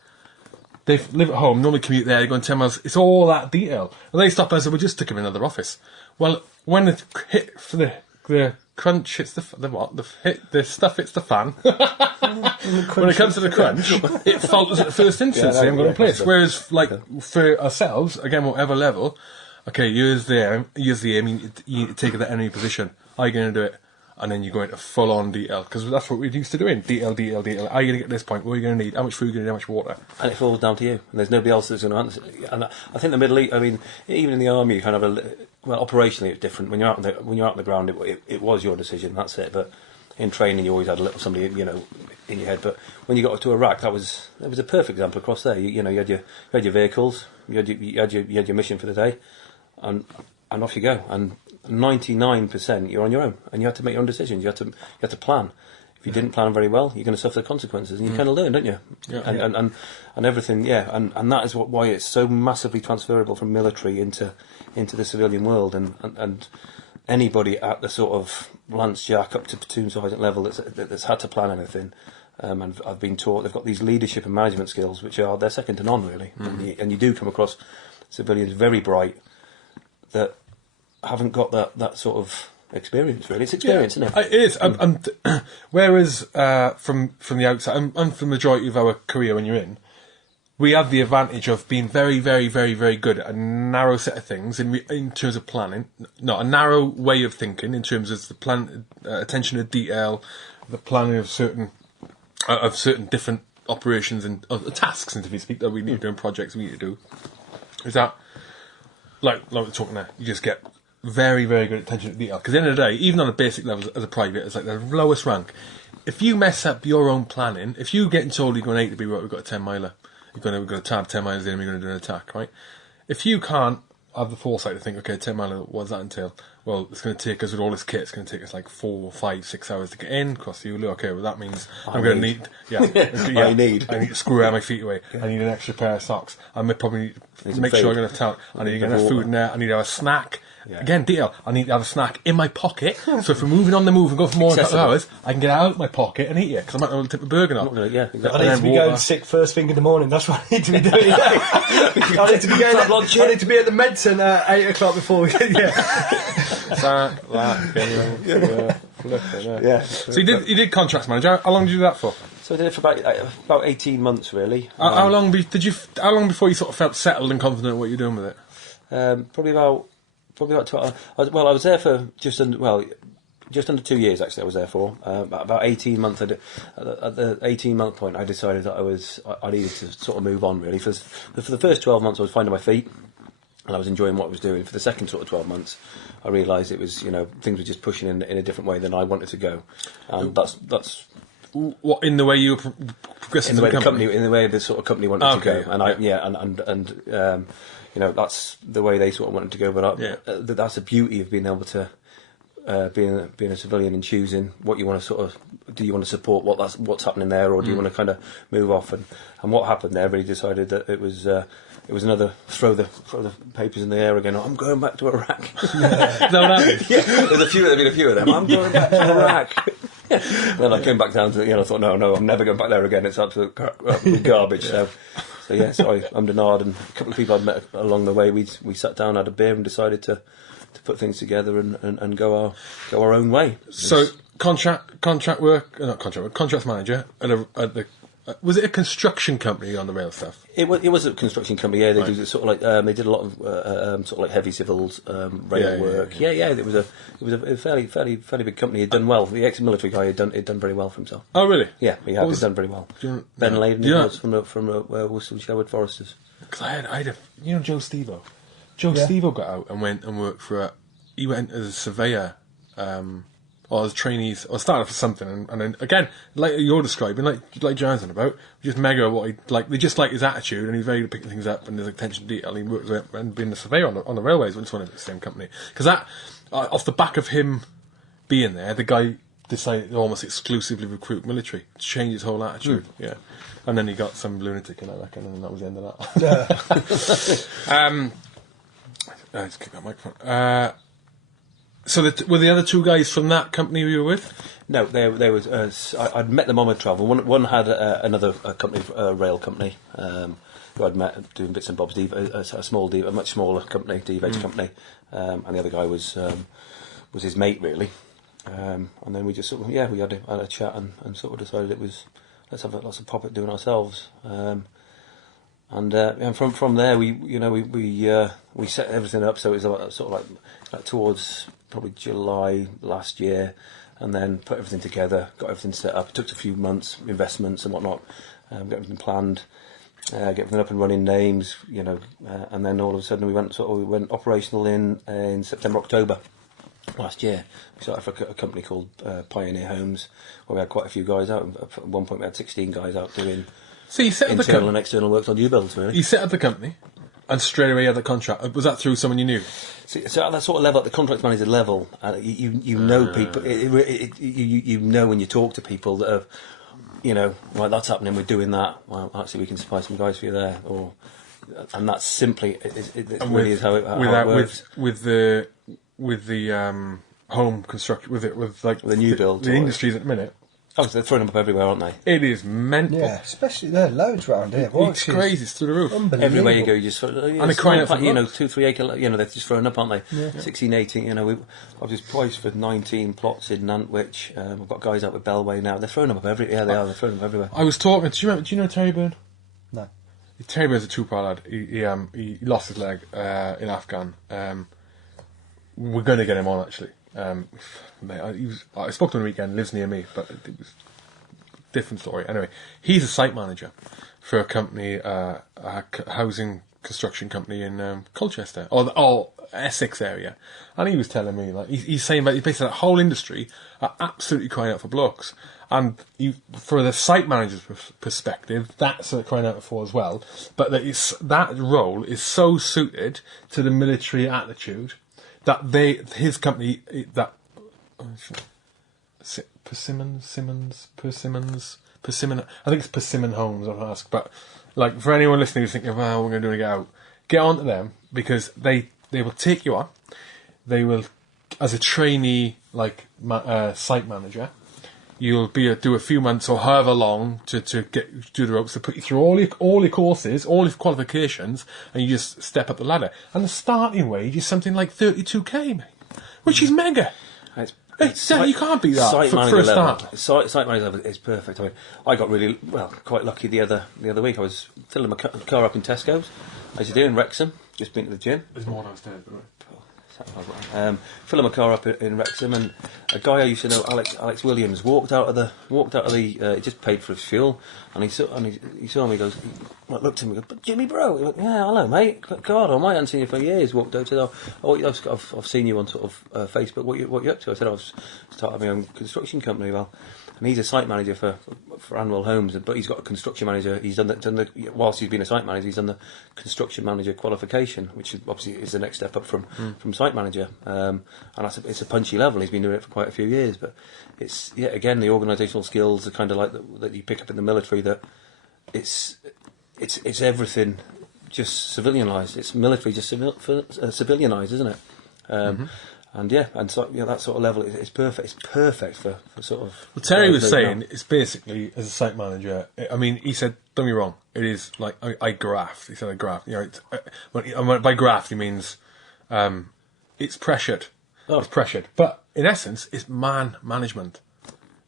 They live at home, normally commute there, they're going 10 miles. It's all that detail. And they stop and say, we'll just stick them in another office. Well, when the hit for the crunch hits the stuff hits the fan. When it comes to the crunch, it falters at the first instance. They haven't got a place. Whereas, for ourselves, again, whatever level, okay, here's the aim, you need to take it at any position. How are you going to do it? And then you go into full-on detail, because that's what we're used to doing. Detail. How are you going to get to this point? What are you going to need? How much food are you going to need? How much water? And it falls down to you. And there's nobody else that's going to answer. And I think the Middle East, I mean, even in the army, you kind of operationally it's different. When you're out on the ground, it was your decision, that's it. But in training, you always had a little somebody, in your head. But when you got to Iraq, that was a perfect example across there. You had your vehicles, you had your mission for the day, and off you go. And 99% you're on your own, and you have to make your own decisions. You have to plan. If you didn't plan very well, you're going to suffer the consequences, and you kind of learn, don't you? Yeah. And everything, yeah. And that is why it's so massively transferable from military into the civilian world, and anybody at the sort of Lance Jack up to platoon sergeant level that's had to plan anything. And I've been taught they've got these leadership and management skills, which they're second to none, really. And you do come across civilians very bright that haven't got that sort of experience, really. It's experience, isn't it? It is. Whereas from the outside, and for the majority of our career when you're in, we have the advantage of being very, very, very, very good at a narrow set of things in terms of planning. Not a narrow way of thinking in terms of the plan, attention to detail, the planning of certain different operations and tasks, and if you speak that we need to do in projects we need to do. Is that like we're talking there? You just get very, very good attention to detail. Because at the end of the day, even on a basic level as a private, it's like the lowest rank. If you mess up your own planning, if you're getting told you're going A to B, right, we've got a 10 miler, we've got to tab 10 miles in, we're going to do an attack, right? If you can't have the foresight to think, okay, 10 miler, what does that entail? Well, it's going to take us with all this kit, it's going to take us like 4, 5, 6 hours to get in, cross the Ulu. Okay, well that means I'm going to need, I need to screw out my feet away. Yeah. I need an extra pair of socks. I may probably need to make sure I'm going to have talent. I need to have food in there. I need to have a snack. Yeah. Again, detail. I need to have a snack in my pocket, so if we're moving on the move and go for more than a couple of hours, I can get out of my pocket and eat it, because I'm not going to tip a burger off. Exactly. I need to be going sick first thing in the morning, that's what I need to be doing. I need to be I need to be at the medicine at 8 o'clock before we get, So you did contracts manager. How long did you do that for? So I did it for about 18 months, really. How long before you sort of felt settled and confident in what you're doing with it? Probably about 12. Well, I was there for just under 2 years. Actually, I was there for about 18 months. At the 18-month point, I decided that I needed to sort of move on. Really, for the first 12 months, I was finding my feet. and I was enjoying what I was doing. For the second sort of 12 months, I realised it was, things were just pushing in a different way than I wanted to go. And that's what, in the way you were progressing in the way the company? in the way the sort of company wanted to go. And yeah. that's the way they sort of wanted to go. But that's the beauty of being able to being a civilian and choosing what you want to sort of, do you want to support what's happening there, or do you want to kind of move off? And what happened there, really decided that it was another throw the papers in the air again. I'm going back to Iraq. Yeah. There'd been a few of them. I'm going back to Iraq. Then I came back down to I thought no, I'm never going back there again. It's absolute garbage. So I ummed and ahed, and a couple of people I'd met along the way. We sat down, had a beer, and decided to put things together and go our own way. So contracts manager at the was it a construction company on the rail stuff? It was a construction company. Yeah, they do sort of like they did a lot of sort of like heavy civils rail work. Yeah. It was a fairly big company. He'd done well. The ex-military guy had done very well for himself. Oh really? Yeah, he'd done very well. Ben Laden was from Worcester Sherwood Foresters. Because I had Joe Stevo. Stevo got out and went and worked he went as a surveyor, or as trainees, or started for something, and then again, like you're describing, like Johnson about, just mega what he like. They just like his attitude, and he's very good at picking things up, and his attention to detail. He works with, and being a surveyor on the railways, when it's one of the same company. Because that, off the back of him being there, the guy decided to almost exclusively recruit military, to change his whole attitude. Yeah. And then he got some lunatic in, I reckon, and that was the end of that. I just kicked that microphone. So were the other two guys from that company you were with? No, there was. I'd met them on my travel. One had another company, a rail company, who I'd met doing bits and bobs. A much smaller company, D-Veg company, and the other guy was his mate really. And then we just sort of we had a chat and sort of decided it was let's have a pop at doing ourselves. And from there we set everything up, so it was sort of like towards probably July last year, and then put everything together, got everything set up. It took a few months, investments and whatnot, get everything planned, get everything up and running, names, and then all of a sudden we went operational in September, October last year. We started for a company called Pioneer Homes, where we had quite a few guys out. At one point we had 16 guys out doing internal and external works on new builds, really. You set up the company, and straight away you had the contract. Was that through someone you knew? So at that sort of level, at the contract manager level, you know people. You know when you talk to people that have, right, that's happening, we're doing that. Well, actually, we can supply some guys for you there, and that's simply it really is how it works. With the home construction, with the new build, the industries at the minute. Oh, so they're throwing them up everywhere, aren't they? It is mental. Yeah, especially there, loads around here. It's crazy, it's through the roof. Everywhere you go, you just and they're crying out for 2-3 acre, they're just throwing up, aren't they? Yeah. 16, 18, I've just priced for 19 plots in Nantwich. I've got guys out with Bellway now. They're throwing them up everywhere. Yeah, they are. They're throwing them up everywhere. I was talking. Do you know Terry Byrne? No. Terry Byrne's a two-part lad. He lost his leg in Afghan. We're going to get him on actually. I spoke to him on the weekend. Lives near me, but it was different story. Anyway, he's a site manager for a company, a housing construction company in Colchester or Essex area, and he was telling me he's saying that basically that whole industry are absolutely crying out for blokes, and for the site manager's perspective, that's crying out for as well. But that role is so suited to the military attitude that his company Persimmon. I think it's Persimmon Homes. I'll ask, but for anyone listening who's thinking, "Well, we're going to do it out," get on to them, because they will take you on. They will, as a trainee, site manager, you'll do a few months or however long to do the ropes. They put you through all your courses, all your qualifications, and you just step up the ladder. And the starting wage is something like 32k, mate, which is mega. You can't beat that for a start. Site manager level is perfect. I mean, I got quite lucky the other week. I was filling my car up in Tesco's, as you do in Wrexham, just been to the gym. There's more downstairs, right? filling my car up in Wrexham, and a guy I used to know, Alex Williams, walked out of the. He just paid for his fuel, and he saw me. He goes, looked at me, but Jimmy Broe. He went, yeah, hello, mate. God, I haven't seen you for years. Walked out to I've seen you on sort of Facebook. What you up to? I said, I've started my own construction company. Well. And he's a site manager for Anwell Homes, but he's got a construction manager. He's done the whilst he's been a site manager, he's done the construction manager qualification, which obviously is the next step up from site manager. And it's a punchy level. He's been doing it for quite a few years, but it's again the organisational skills are kind of like that you pick up in the military. That it's everything just civilianised. It's military just civilianised, isn't it? And that sort of level is perfect. It's perfect for sort of. Well, Terry was saying it's basically as a site manager. I mean, he said, "Don't be wrong. It is like I graft." He said, "I graft." You know, by graft he means it's pressured. Oh. It's pressured, but in essence, it's man management.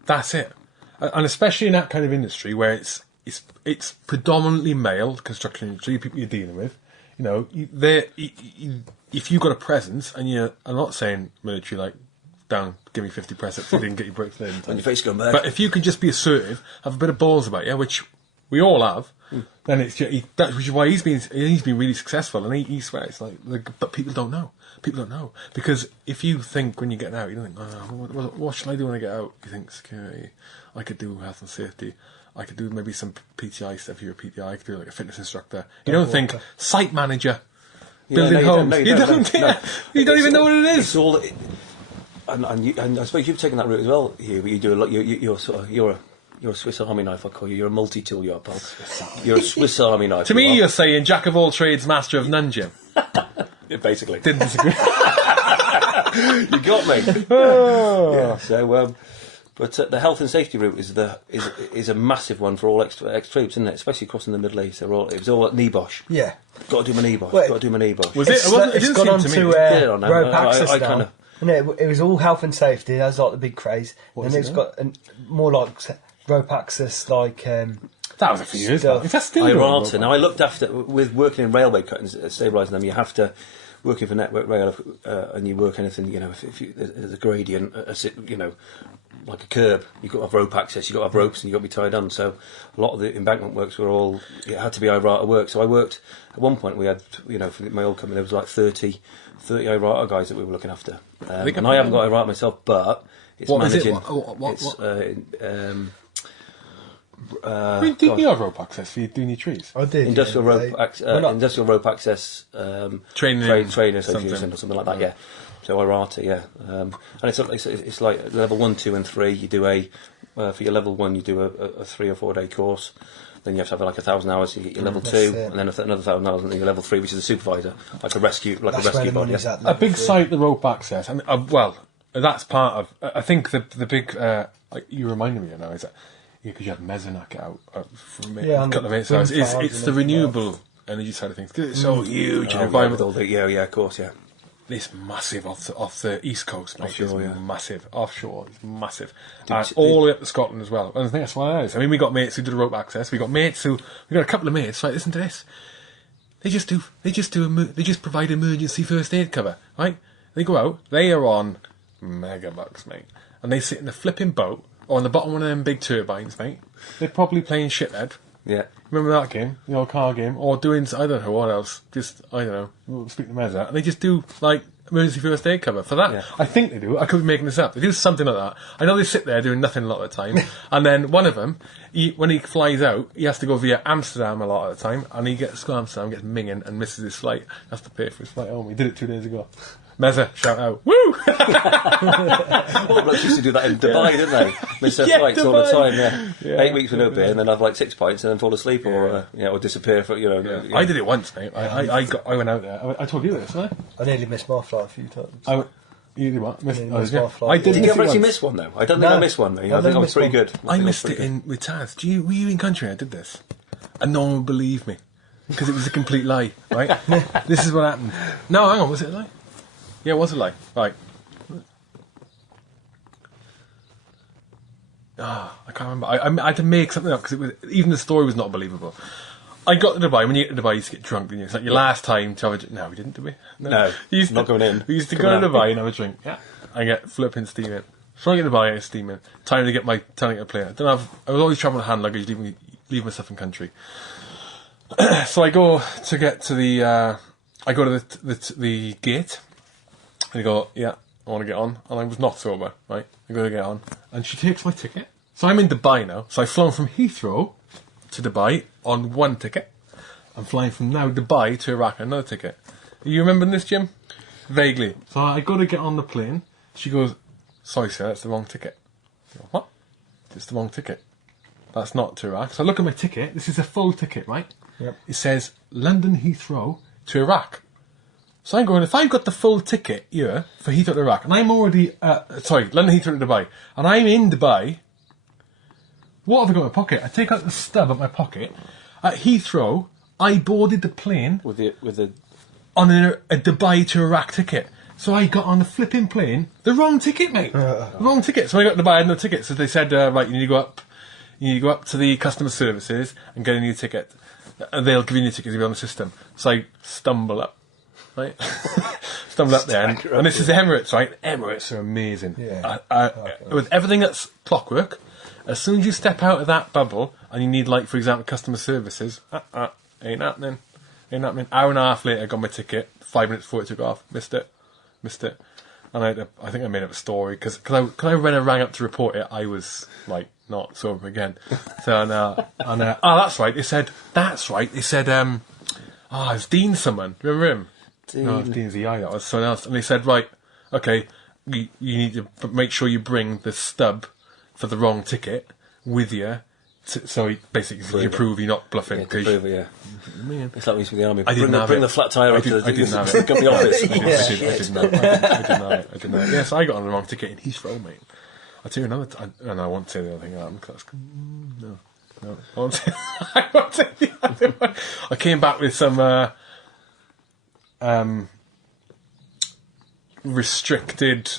That's it, and especially in that kind of industry where it's predominantly male construction industry, people you're dealing with. You know, if you've got a presence, and I'm not saying military like, down, give me 50 press-ups, you didn't get your bricks laid. And your face going back. But if you can just be assertive, have a bit of balls about you, which we all have, then it's which is why he's been really successful, and he swears but people don't know. People don't know because if you think when you're getting out, you don't think, what shall I do when I get out? You think security. I could do health and safety. I could do maybe some PTI stuff. If you're a PTI, I could do like a fitness instructor. You don't think site manager, building homes. You don't even know what it is. It's all, and I suppose you've taken that route as well here. But you do a lot. You're a Swiss Army knife. I call you. You're a multi-tool. You're pal. You're a Swiss Army knife. To me, you're saying jack of all trades, master of none, Jim. Yeah, basically. Didn't disagree. You got me. Yeah, so. But the health and safety route is a massive one for all ex-troops, isn't it? Especially crossing the Middle East. It was all at NEBOSH. Yeah. Got to do my NEBOSH. Was it? It's gone on to rope access I now. kind of. No, it was all health and safety. That was like the big craze. And it's got more like rope access, like. That was a few years ago. Is that still IRATA. Now I looked after with working in railway cuttings, stabilising them. You have to. Working for Network Rail, and you work anything, you know, if there's a gradient, like a curb, you've got to have rope access, you've got to have ropes, and you've got to be tied on. So a lot of the embankment works it had to be IRATA work. So I worked, at one point we had, for my old company, there was like 30 IRATA guys that we were looking after. And I haven't got IRATA myself, but it's managing. Didn't you have rope access for doing your trees? I did. Industrial rope access training association or something like that. Yeah. So IRATA, yeah. And it's like level 1, 2, and 3. You do for your level 1, you do a 3 or 4 day course. Then you have to have like 1,000 hours to get your level 2, and then another 1,000 hours, and then your level 3, which is a supervisor, like a rescue body. A big site, the rope access, and that's part of. I think the big. You reminded me now is that. Because you have Mesonac out from a couple of minutes. It's the renewable energy side of things. Because it's so huge and environmental. Of course, yeah. It's massive off the east coast, mate. Offshore, it's massive. Offshore, it's massive. And all the way up to Scotland as well. And I think that's why it is. I mean, we got mates who did rope access. We got a couple of mates. Right, listen to this. They just provide emergency first aid cover. Right? They go out. They are on mega bucks, mate. And they sit in the flipping boat. Or on the bottom of one of them big turbines, mate. They're probably playing shithead. Yeah. Remember that game? The old car game? Or doing, I don't know, what else? Just, I don't know, speak to Meza. And they just do, like, emergency first aid cover. For that, I think they do. I could be making this up. They do something like that. I know they sit there doing nothing a lot of the time. And then one of them, when he flies out, he has to go via Amsterdam a lot of the time. And he gets to Amsterdam, gets minging, and misses his flight. Has to pay for his flight home. He did it 2 days ago. Meza, shout out. Woo! All the blokes used to do that in Dubai, didn't they? Miss their flights all the time, yeah. 8 weeks with no beer, and then have like 6 pints and then fall asleep or disappear for, I did it once, mate. I went out there. I told you this, didn't I? I nearly missed my flight a few times. You did what? Missed my flight. I did. Did you ever actually miss one, though? I don't think I missed one, mate. I think I was pretty good. I missed it with Taz. Were you in country? I did this. And no one would believe me. Because it was a complete lie, right? This is what happened. No, hang on, was it a lie? Yeah, it was a lie. Right. I can't remember. I had to make something up because even the story was not believable. I got to Dubai. When you get to Dubai, you used to get drunk, didn't you? It's like your last time to have a drink. No, we didn't, did we? No, You used not going in. We used to Coming go to out. Dubai and have a drink. Yeah. I get flipping steaming. So I get to Dubai, I get steaming. Time to get my plane. I was always travelling with hand luggage, leave my stuff in country. So I go to get to the. I go to the gate. And I go, yeah, I want to get on. And I was not sober, right? I go to get on. And she takes my ticket. So I'm in Dubai now. So I've flown from Heathrow to Dubai on one ticket. I'm flying from now Dubai to Iraq on another ticket. Are you remembering this, Jim? Vaguely. So I go to get on the plane. She goes, sorry, sir, that's the wrong ticket. I go, what? It's the wrong ticket. That's not to Iraq. So I look at my ticket. This is a full ticket, right? Yep. It says London Heathrow to Iraq. So I'm going, if I've got the full ticket here for Heathrow to Iraq, and I'm already, London Heathrow to Dubai, and I'm in Dubai, what have I got in my pocket? I take out the stub of my pocket. At Heathrow, I boarded the plane with the on a Dubai to Iraq ticket. So I got on the flipping plane, the wrong ticket, mate. The wrong ticket. So when I got to Dubai, I had no ticket. So they said, right, you need to go up to the customer services and get a new ticket. And they'll give you a new ticket, you'll be on the system. So I stumble up. Right, stumbled up there, and this is Emirates, right? Emirates are amazing. Yeah. With everything that's clockwork, as soon as you step out of that bubble, and you need, like, for example, customer services, ain't happening. Hour and a half later, I got my ticket. 5 minutes before it took off, missed it. And I think I made up a story because when I rang up to report it, I was like not sober again. So that's right. They said it's Dean someone. Remember him? No, it's Dean's EI, that was someone else. And they said, right, okay, you need to make sure you bring the stub for the wrong ticket with you. So you prove you're not bluffing. Yeah, to prove it, yeah. Man. It's like we used to be in the army. I didn't have bring it. the flat tyre up to I didn't have it. company office. I didn't know it. Yes, I got on the wrong ticket in Heathrow, mate. I'll tell you another time. And I won't say the other thing because no. I won't say the other one. I came back with some restricted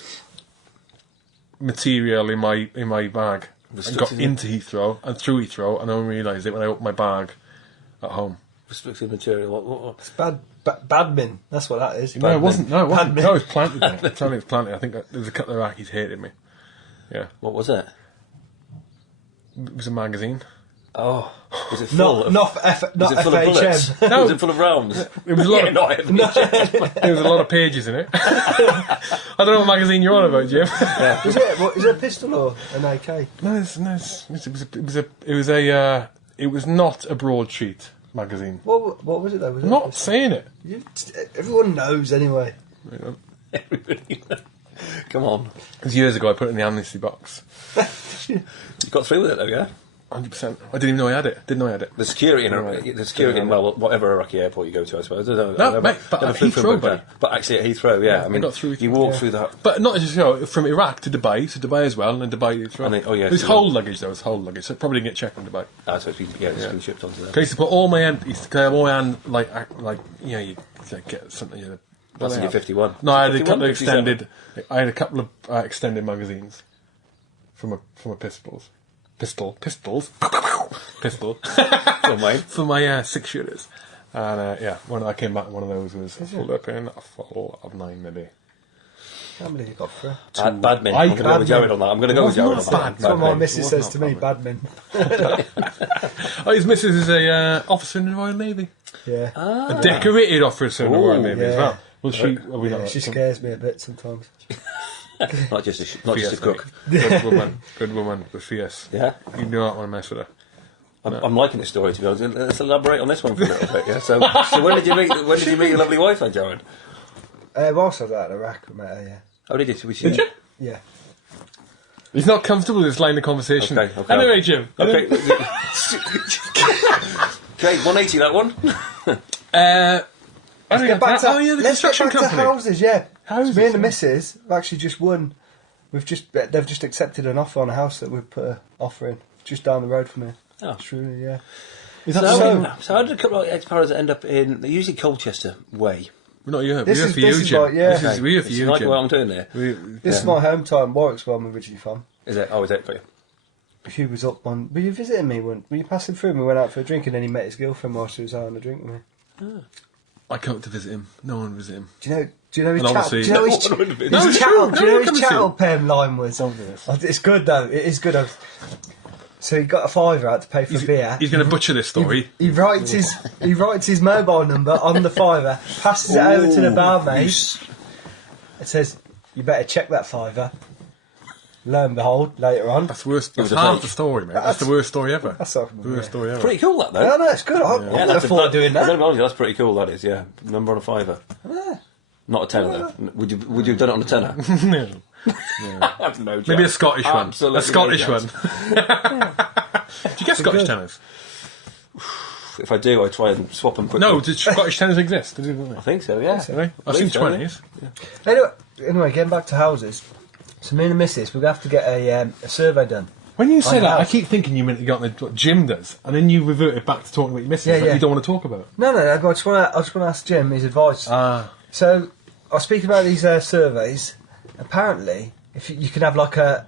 material in my bag. I got into Heathrow and through Heathrow, and I only realised it when I opened my bag at home. Restricted material. What? It's badmin. That's what that is. No, it wasn't. No, it wasn't. Badmin. No, it was planted there. I'm telling you, it was planted. I think there was a couple of Iraqis hated me. Yeah. What was it? It was a magazine. Oh, was it full? Not was it full of bullets? FHM. No. Was it full of rounds? It was a lot there was a lot of pages in it. I don't know what magazine you're on about, Jim. Is it a pistol or an AK? No, it was not a broadsheet magazine. What was it though? Was I'm it not saying it. everyone knows anyway. Everybody. Come on. It was years ago. I put it in the amnesty box. You got through with it though, yeah? 100%. I didn't even know I had it. The security in whatever Iraqi airport you go to, I suppose. No, mate, but at Heathrow, buddy. But actually at Heathrow, yeah. I mean, got through you walk through that. But not just from Iraq to Dubai, so Dubai as well, and then Dubai to Heathrow. It was whole luggage though. It was whole luggage, so it probably didn't get checked in Dubai. So it's been shipped onto there. I used to put all my hand, you get something. That's in your 51. No, I had a couple of extended. I had a couple of extended magazines from a pistols. Pistol for my 6-shooters, and when I came back, one of those was full of 9 maybe. How many you got for? Badmin. I'm going to go with Jared on that. I'm going to go with Jared on that. That's what my missus says to me. Badmin. His missus is a officer in the Royal Navy. Yeah. A decorated officer in the Royal Navy as well. Well, she scares me a bit sometimes. Not just a cook. Good woman, but fierce. Yeah. You do not want to mess with her. I'm liking this story, to be honest. Let's elaborate on this one for a little bit. Yeah. So when did you meet your lovely wife, then, Jared? Whilst I was out in Iraq, I met her. Yeah. Oh, did you? Did you? Yeah. He's not comfortable with this line of conversation. Okay. Anyway, Jim. Okay. Okay, 180 that one. Let's get back to the construction company. Houses, yeah. Houses, me and the missus have actually just won. They've just accepted an offer on a house that we've put an offer in just down the road from here. Oh, truly, yeah. So how did a couple of ex-paras end up in? They're usually Colchester way. We're not here. This We're is here for you, Jim. We're here for you, like Jim. what I'm doing there. This is my hometown, Warwick's where I'm originally from. Is it? Oh, is it for you? if he was up on... Were you visiting me? Were you passing through? We went out for a drink and then he met his girlfriend while she was out on a drink with me. I came up to visit him. No one visit him. Do you know his And chat? obviously- Do you know his No, chat? it's Do you true. know his No one chat line was? Don't do this. It's good though. It is good. So he got a £5 out to pay for beer. He's going to butcher this story. He writes his mobile number on the £5, passes it over to the barmaid. It says, "You better check that £5." Lo and behold, later on, That's worse. That's was a half fake. the story, mate. That's the worst story ever. That's all- the worst story ever. Pretty cool, that, though. no, it's good. I wouldn't have thought of doing I don't that. know, that's pretty cool, that is, yeah. Number on a £5. Not a tenner, though. Would you have done it on a tenner? No. I have no chance. Maybe a Scottish one. Absolutely A Scottish no one. chance. Do you get Scottish tenors? If I do, I try and swap them quickly. No, did Scottish tenors exist? Did they? I think so, yeah. Do they? I've seen believe so, 20s. Anyway, getting back to houses. So me and the missus, we're going to have to get a survey done. When you say On the that, I house. keep thinking you meant you got what Jim does, and then you revert it back to talking about your missus Yeah, that yeah. you don't want to talk about. No, I just want to ask Jim his advice. So I was speaking about these surveys. Apparently, if you can have like a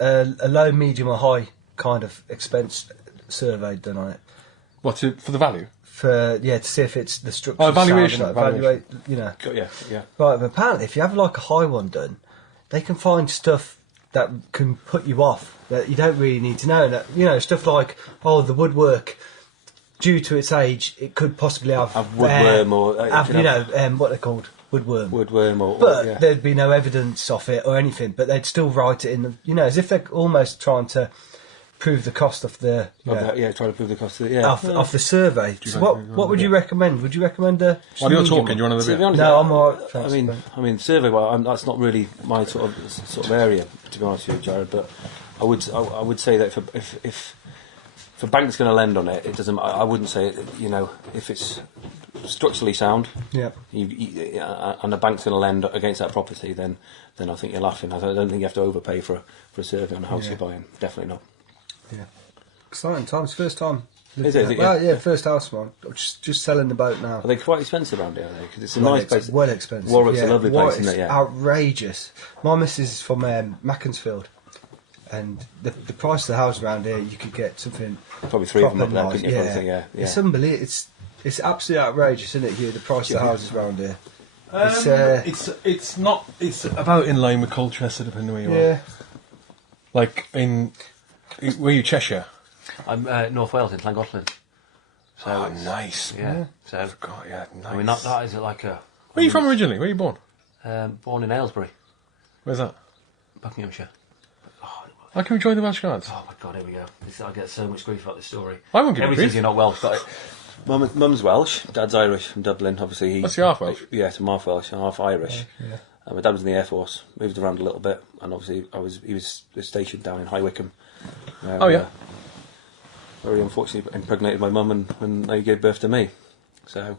low, medium, or high kind of expense survey done on it What, for the value? to see if it's the structure. Oh, evaluation, Evaluate, Yeah. Right, but apparently, if you have like a high one done, they can find stuff that can put you off that you don't really need to know. That, stuff like the woodwork, due to its age, it could possibly have woodworm or... what they're called, woodworm. Woodworm or... But there'd be no evidence of it or anything. But they'd still write it in the, as if they're almost trying to prove the cost of the, trying to prove the cost of it, of the survey. So what would you recommend? Would you recommend a? While you're talking, you want To another be bit? honest, No, I'm all right. Thanks, I mean, survey. Well, that's not really my sort of area, to be honest with you, Jared. But I would say that if a bank's going to lend on it, it doesn't. I wouldn't say it, if it's structurally sound. Yeah. And the bank's going to lend against that property, then I think you're laughing. I don't think you have to overpay for a survey on a house you're buying. Definitely not. Yeah. Exciting times. First time. Is it? Well, yeah, first house, man. Just selling the boat now. Are they quite expensive around here? Because it's a Well, nice place. well expensive. Warwick's yeah. a lovely place, Warwick's isn't it? Yeah. outrageous. My missus is from Macclesfield, and the price of the house around here, you could get something. Probably three of them up there, proper couldn't you? nice. Probably, yeah. It's unbelievable. It's absolutely outrageous, isn't it? Here, the price of the houses around here. It's not. It's about in line with Colchester, depending on where you are. Yeah. Like were you Cheshire? I'm North Wales in Llangollen. So Oh, it's- nice. Yeah. So God, yeah, nice. I mean that is like a. Where are you from originally? Where are you born? Born in Aylesbury, Where's that? Buckinghamshire. How can we join the Welsh Guards? Oh my God, here we go. I get so much grief about this story. I won't give you Everyone grief. says you're not Welsh, but Mum's Welsh, Dad's Irish from Dublin. Obviously, What's your half Welsh? Yeah, so I'm half Welsh and half Irish. Yeah. My dad was in the Air Force, moved around a little bit, and obviously he was stationed down in High Wycombe. Oh, yeah. Very unfortunately impregnated my mum and when they gave birth to me. So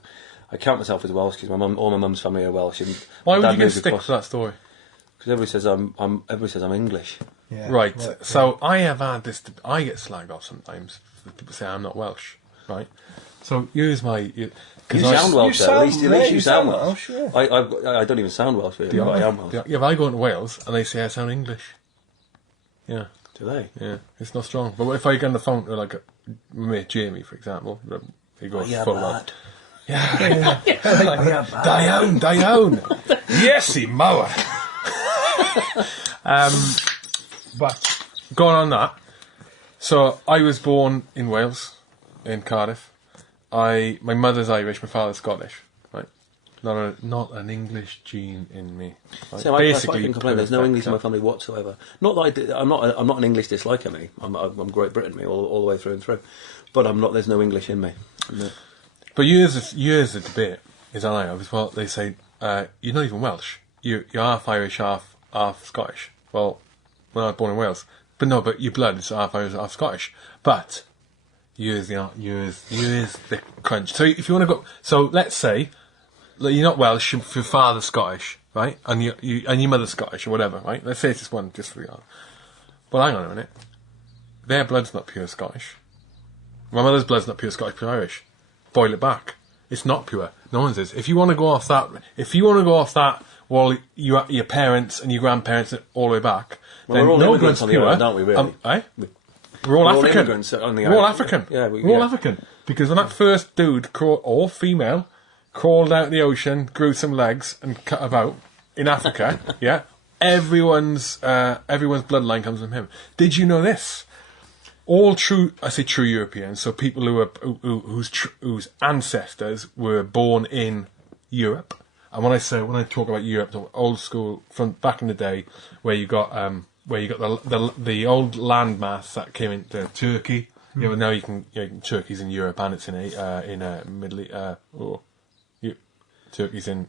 I count myself as Welsh because all my mum's family are Welsh. And Why my would dad you get moved stick across- for that story? Because everybody says I'm English. Yeah. Right. Well, So I have had this. I get slagged off sometimes. People say I'm not Welsh. Right. So here's my. You sound Welsh, though. At least you sound Welsh. yeah. I don't even sound Welsh, really. But I am Welsh. Yeah, but I go into Wales and they say I sound English. Yeah, Do they? yeah, it's not strong. But if I get on the phone to like my mate Jamie, for example, he goes full on. Yeah, Dione. Yes, he mower. But going on that, so I was born in Wales, in Cardiff. My mother's Irish, my father's Scottish. Right, not an English gene in me. Right? So I can complain. There's no English in my family whatsoever. Not that I'm not an English disliker. Me, I'm Great Britain. Me, all the way through and through. But I'm not. There's no English in me. No. But years of debate is on as well. They say you're not even Welsh. You're half Irish, half Scottish. Well, I was born in Wales, but your blood is half Irish, half Scottish. But years the crunch. So if you want to go, so let's say you're not Welsh, your father's Scottish, right? And your mother's Scottish or whatever, right? Let's say it's this one just for the other. Well, hang on a minute. Their blood's not pure Scottish. My mother's blood's not pure Scottish, pure Irish. Boil it back. It's not pure. No one's is. If you want to go off that, well, your parents and your grandparents all the way back, Well, then we're all no immigrants blood's on the pure. island, aren't we, really? Eh? We're all African. immigrants on the We're all island. African. Yeah, We're all African. Because when that first dude, or female, crawled out of the ocean, grew some legs, and cut about in Africa, yeah, everyone's bloodline comes from him. Did you know this? All true Europeans, so people whose ancestors were born in Europe. And when I talk about Europe, I'm talking old school from back in the day, where you got the old landmass that came into Turkey. Yeah, but now you can Turkey's in Europe and it's in Middle East. Turkey's in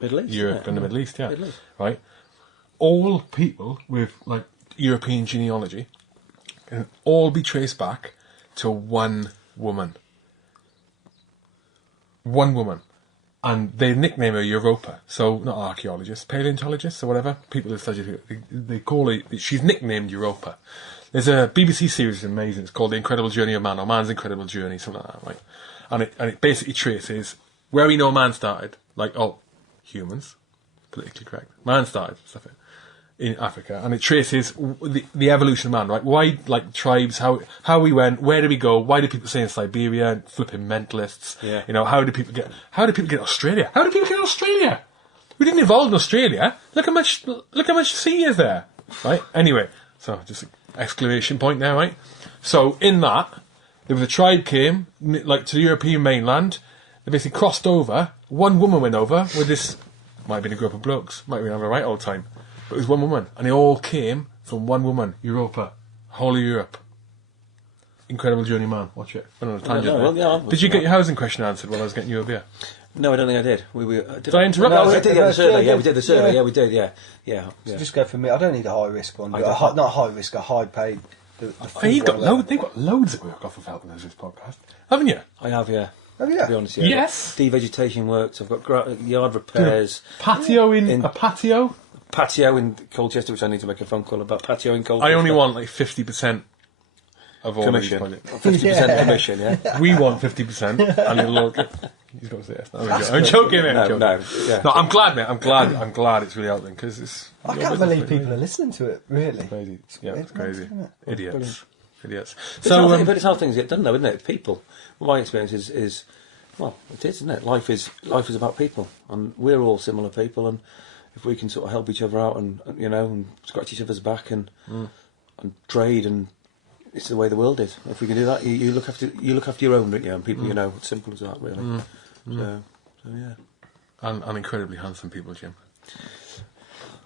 Middle East, Europe and the Middle East. Yeah, Middle East. Right. All people with like European genealogy can all be traced back to one woman. One woman. And they nickname her Europa. So, not archaeologists, paleontologists or whatever. People who study it, they call it, she's nicknamed Europa. There's a BBC series, it's amazing, it's called The Incredible Journey of Man, or Man's Incredible Journey, something like that, right? And it basically traces where we know man started, like, humans, politically correct. Man started, stuff in Africa, and it traces the evolution of man, right? Why, like, tribes, how we went, where did we go, why did people stay in Siberia, flipping mentalists, Yeah. How did people get Australia? How did people get Australia? We didn't evolve in Australia. Look how much sea is there, right? Anyway, so just an exclamation point there, right? So in that, there was a tribe came, like, to the European mainland, they basically crossed over, one woman went over with this, might have been a group of blokes, might have been having a right old time, but it was one woman, and they all came from one woman, Europa, whole of Europe. Incredible Journey, man. Watch it. Went on a tangent there. Well, yeah, Did you get your housing question answered while I was getting you a beer? No, I don't think I did. Did I interrupt? No, you? we did get the survey. Yeah, Yeah, we did the survey. yeah. Yeah, we did. Yeah. So just go for me. I don't need a high risk one. I Not a high risk, a high paid. Hey, they've got loads of work off of helping us this podcast, haven't you? I have. Yeah. Oh To be yeah. honest, yeah. Yes. Devegetation works. I've got yard repairs, Patio in a patio. patio in Colchester, which I need to make a phone call about. Patio in Colchester. I only want like 50% of all these commission. projects. 50% commission. Yeah. We want 50%, and it'll all get. He's got to say yes. No, I'm joking, mate. I'm joking. No. Yeah. No, I'm glad, mate. I'm glad it's really out there because it's. I can't believe people are listening to it. Really. Crazy. Yeah, it's crazy. Isn't it? Idiots. Idiots. So, So, but it's how things get done, though, isn't it? People. Well, my experience is, well, it is, isn't it? Life is about people, and we're all similar people, and if we can sort of help each other out, and and scratch each other's back, and trade, and it's the way the world is. If we can do that, you look after your own, don't you? And people, it's simple as that, really. So yeah. and incredibly handsome people, Jim.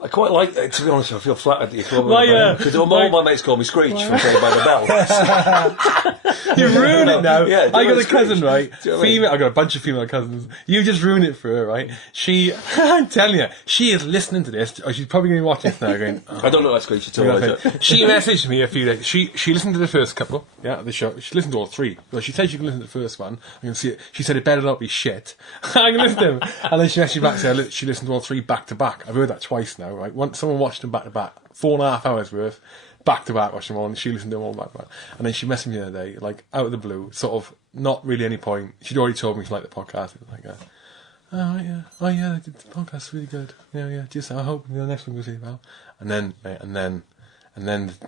I quite like, to be honest, I feel flattered that you call me. Why, Because all my mates call me Screech from Saved by the Bell. You ruined it now. Yeah, I got a Screech. cousin, right? Do you know what I mean? Female. I got a bunch of female cousins. You just ruined it for her, right? She, I'm telling you, she is listening to this. Or she's probably going to watch this now, going. Oh. I don't look like Screech at all. is it? She messaged me a few days. She listened to the first couple, of the show. She listened to all three. Well, she said she can listen to the first one. I can see it. She said it better not be shit. I can listen to them. And then she messaged back and said she listened to all three back to back. I've heard that twice now, right? Once someone watched them back to back, 4.5 hours worth, back to back, watched them all, and she listened to them all back to back. And then she messaged me the other day, like out of the blue, sort of not really any point. She'd already told me she liked the podcast. It was like, oh yeah, the podcast's really good. Yeah. Just I hope the next one goes really well. And then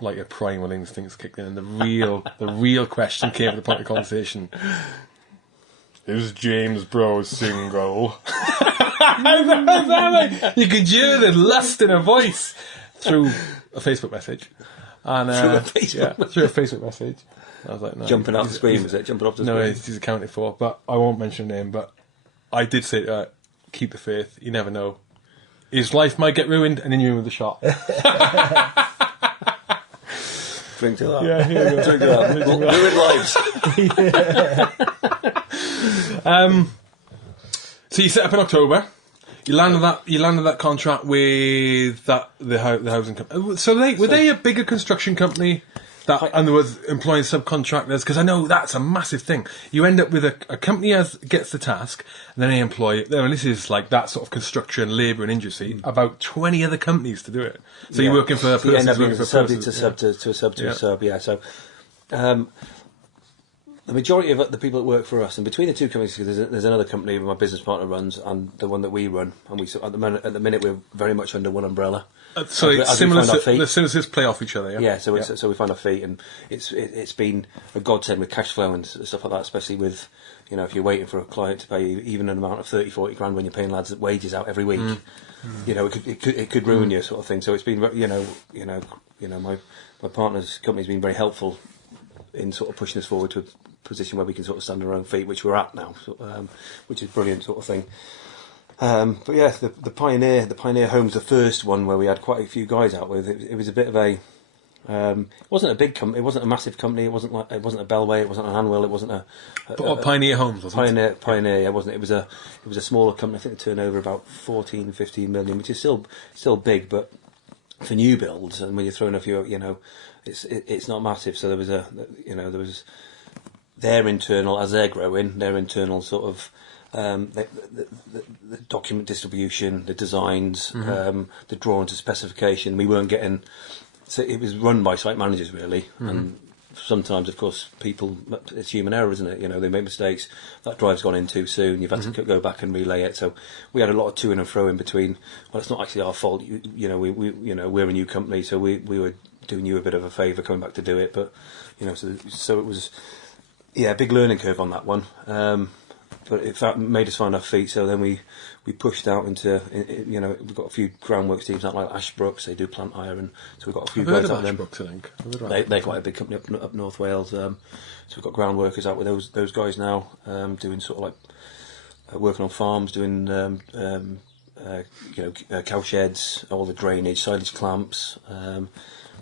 like your primal instincts kicked in, and the real question came at the point of conversation. Is James Broe single? You could hear the lust in her voice through a Facebook message. And, through a Facebook message. I was like, no. Jumping off the screen, was it? Jumping off the No, screen? he's accounted for. But I won't mention a name. But I did say, keep the faith. You never know. His life might get ruined, and then you're in with a shot. Drink to that. Yeah, here we go. Drink to that. Ruined lives. So you set up in October. You landed that contract with the housing company. So were they a bigger construction company and there was employing subcontractors? Because I know that's a massive thing. You end up with a company gets the task, and then they employ. And this is like that sort of construction, labour, and industry. About 20 other companies to do it. So you're working for a person. You end up working for a sub to a sub to a sub to a sub. Yeah. So. The majority of the people that work for us, and between the two companies, there's another company my business partner runs, and the one that we run, and at the minute we're very much under one umbrella. So it's similar. The synthesis play off each other. Yeah. Yeah. So so we find our feet, and it's been a godsend with cash flow and stuff like that, especially with, if you're waiting for a client to pay you even an amount of 30-40 grand when you're paying lads wages out every week. It could ruin you, sort of thing. So it's been my partner's company's been very helpful in sort of pushing us forward to a position where we can sort of stand on our own feet, which we're at now, which is brilliant, sort of thing. But yeah, the Pioneer Home's the first one where we had quite a few guys out with. It was a bit of a, it wasn't a big company, it wasn't a massive company, it wasn't a Bellway, it wasn't an Anwell, it wasn't But Pioneer Homes, wasn't it? Pioneer, yeah, wasn't it? It was a smaller company. I think the turnover about 14-15 million, which is still big, but for new builds, and when you're throwing a few, it's not massive. So there was their internal, as they're growing, their internal sort of the document distribution, the designs, the drawings, the specification. We weren't getting. So it was run by site managers really, and sometimes, of course, people. It's human error, isn't it? They make mistakes. That drive's gone in too soon. You've had to go back and relay it. So we had a lot of to and fro in between. Well, it's not actually our fault. We're a new company, so we were doing you a bit of a favour coming back to do it. But so it was. Yeah, big learning curve on that one, but it made us find our feet. So then we pushed out into, we've got a few groundworks teams out like Ashbrooks. They do plant iron, so we've got a few guys out there. Ashbrooks, I think. They're quite a big company up North Wales. So we've got ground workers out with those guys now, doing sort of like working on farms, doing cow sheds, all the drainage, silage clamps.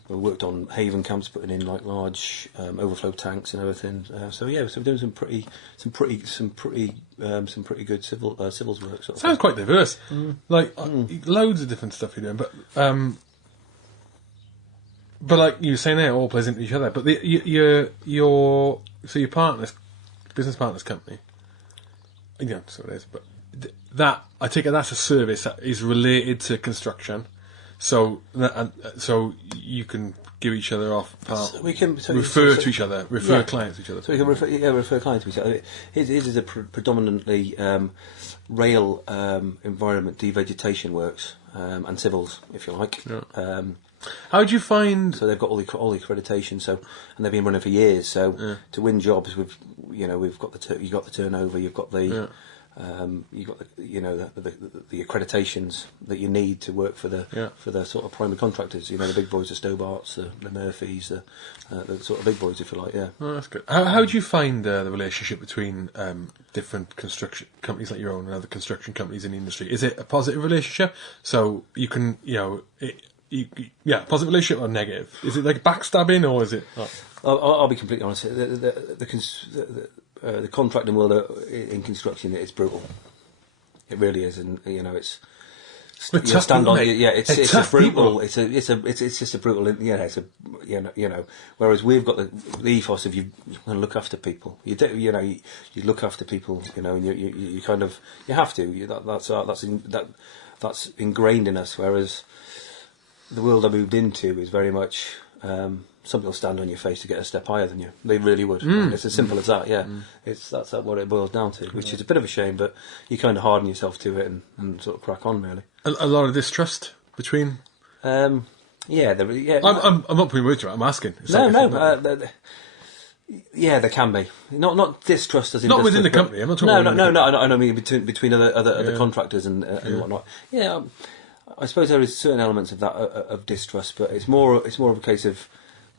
We worked on haven camps, putting in like large overflow tanks and everything. So we're doing some pretty good civils work. Sort of Sounds quite diverse. Loads of different stuff you're doing, but like you were saying, there, it all plays into each other. But your business partner's company, so it is. But that, I take it, that's a service that is related to construction. So you can give each other off, refer to each other, refer clients to each other. So we can refer clients to each other. His is a predominantly rail environment devegetation works and civils, if you like. Yeah. How do you find? So they've got all the accreditation. And they've been running for years. So to win jobs, we've got you got the turnover, you've got the. You got the accreditations that you need to work for the sort of primary contractors. The big boys, the Stobarts, the Murphys, the sort of big boys, if you like. Yeah. Oh, that's good. How do you find the relationship between different construction companies like your own and other construction companies in the industry? Is it a positive relationship? So you can positive relationship or negative? Is it like backstabbing or is it? I'll be completely honest. The contracting world in construction, it's brutal. It really is, and it's. It's tough, it's tough brutal. People. It's just a brutal. It's a Whereas we've got the ethos of you want to look after people. You do. You look after people. And you kind of you have to. That's ingrained in us. Whereas the world I moved into is very much. Some people stand on your face to get a step higher than you. They really would. And it's as simple as that. Yeah, that's what it boils down to, which is a bit of a shame, but you kind of harden yourself to it and sort of crack on, really. A lot of distrust between. I'm not putting words to it. I'm asking. There can be not distrust as in not within the company. I'm not talking. No. I mean between other contractors and whatnot. Yeah, I suppose there is certain elements of that of distrust, but it's more of a case of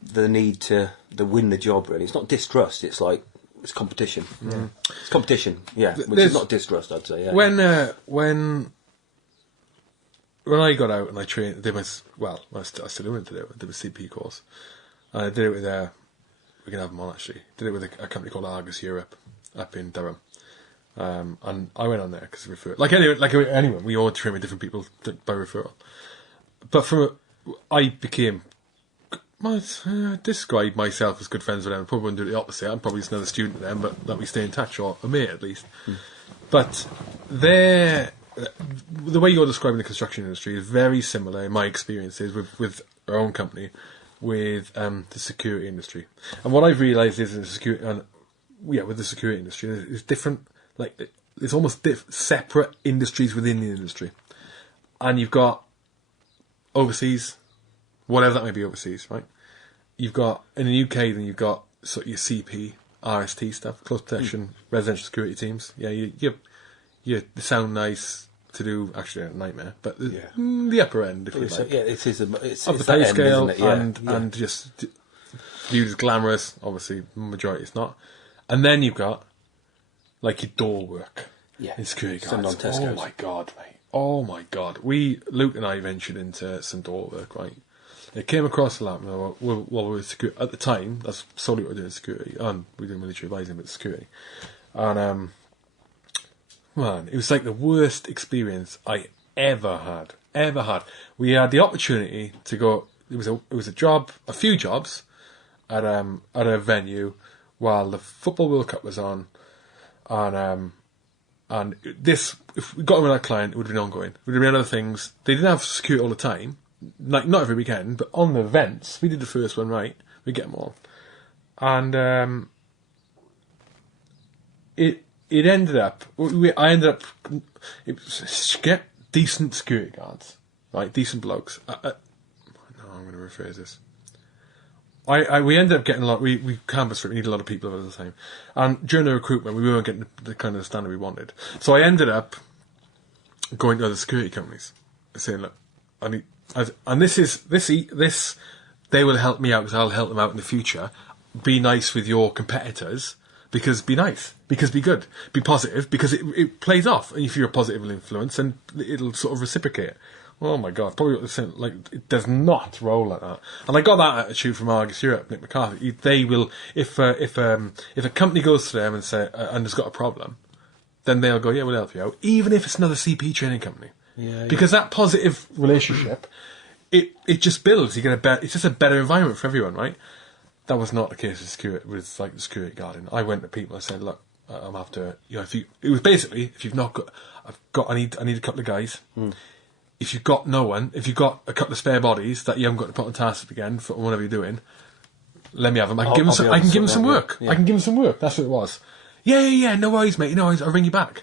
the need to win the job. Really, it's not distrust. It's like it's competition. Yeah. It's competition. Yeah, which is not distrust. I'd say. Yeah. When I got out and I trained, I still doing it today. I did a CP course. And I did it with we can have them on actually. Did it with a company called Argus Europe up in Durham. And I went on there because anyone, we all train with different people by referral. But I became. Describe myself as good friends with them. I probably wouldn't do the opposite. I'm probably just another student of them, but that we stay in touch, or a mate at least. But the way you're describing the construction industry is very similar, in my experiences, with our own company, with the security industry. And what I've realised is in the security, and with the security industry, there's different, like, there's almost separate industries within the industry. And you've got overseas, whatever that may be overseas, right? You've got, in the UK, then you've got sort of your CP, RST stuff, close protection, residential security teams. Yeah, they sound nice to do, actually a nightmare, but the upper end, if you like. Yeah, it is. It's of the that pay end, scale, isn't it? and just viewed as glamorous. Obviously, majority it's not. And then you've got like your door work in security guards. Oh my god, mate! Oh my god! Luke and I ventured into some door work, right? It came across the lap while we were security at the time. That's solely what we were doing security, and we were doing military advising, but security. And man, it was like the worst experience I ever had. We had the opportunity to go. It was a few jobs at a venue while the Football World Cup was on, and this, if we got on with that client, it would have been ongoing. It would have been other things. They didn't have security all the time, like not every weekend, but on the events, we did the first one right. We get them all, and it ended up. I ended up. It was get decent security guards, right? Decent blokes. No, I'm going to rephrase this. We ended up getting a lot. We canvassed for it. We needed a lot of people at the time, and during the recruitment, we weren't getting the kind of standard we wanted. So I ended up going to other security companies, saying, "Look, I need." And this. They will help me out because I'll help them out in the future. Be nice with your competitors. Because be nice, because be good, be positive, because it plays off. And if you're a positive influence, then it'll sort of reciprocate. Oh my god, probably like it does not roll like that. And I got that attitude from Argus Europe, Nick McCarthy. They will, if a company goes to them and say and has got a problem, then they'll go, yeah, we'll help you out, even if it's another CP training company. Because that positive relationship, it just builds. You get it's just a better environment for everyone, right? That was not the case with security, with like the security guarding. I went to people and said, "Look, I'm after it was basically if you've not got, I need a couple of guys. If you've got no one, if you've got a couple of spare bodies that you haven't got to put on task again for whatever you're doing, let me have them. I can give them some work. I can give them some work. That's what it was. Yeah. No worries, mate. No worries. I'll ring you back.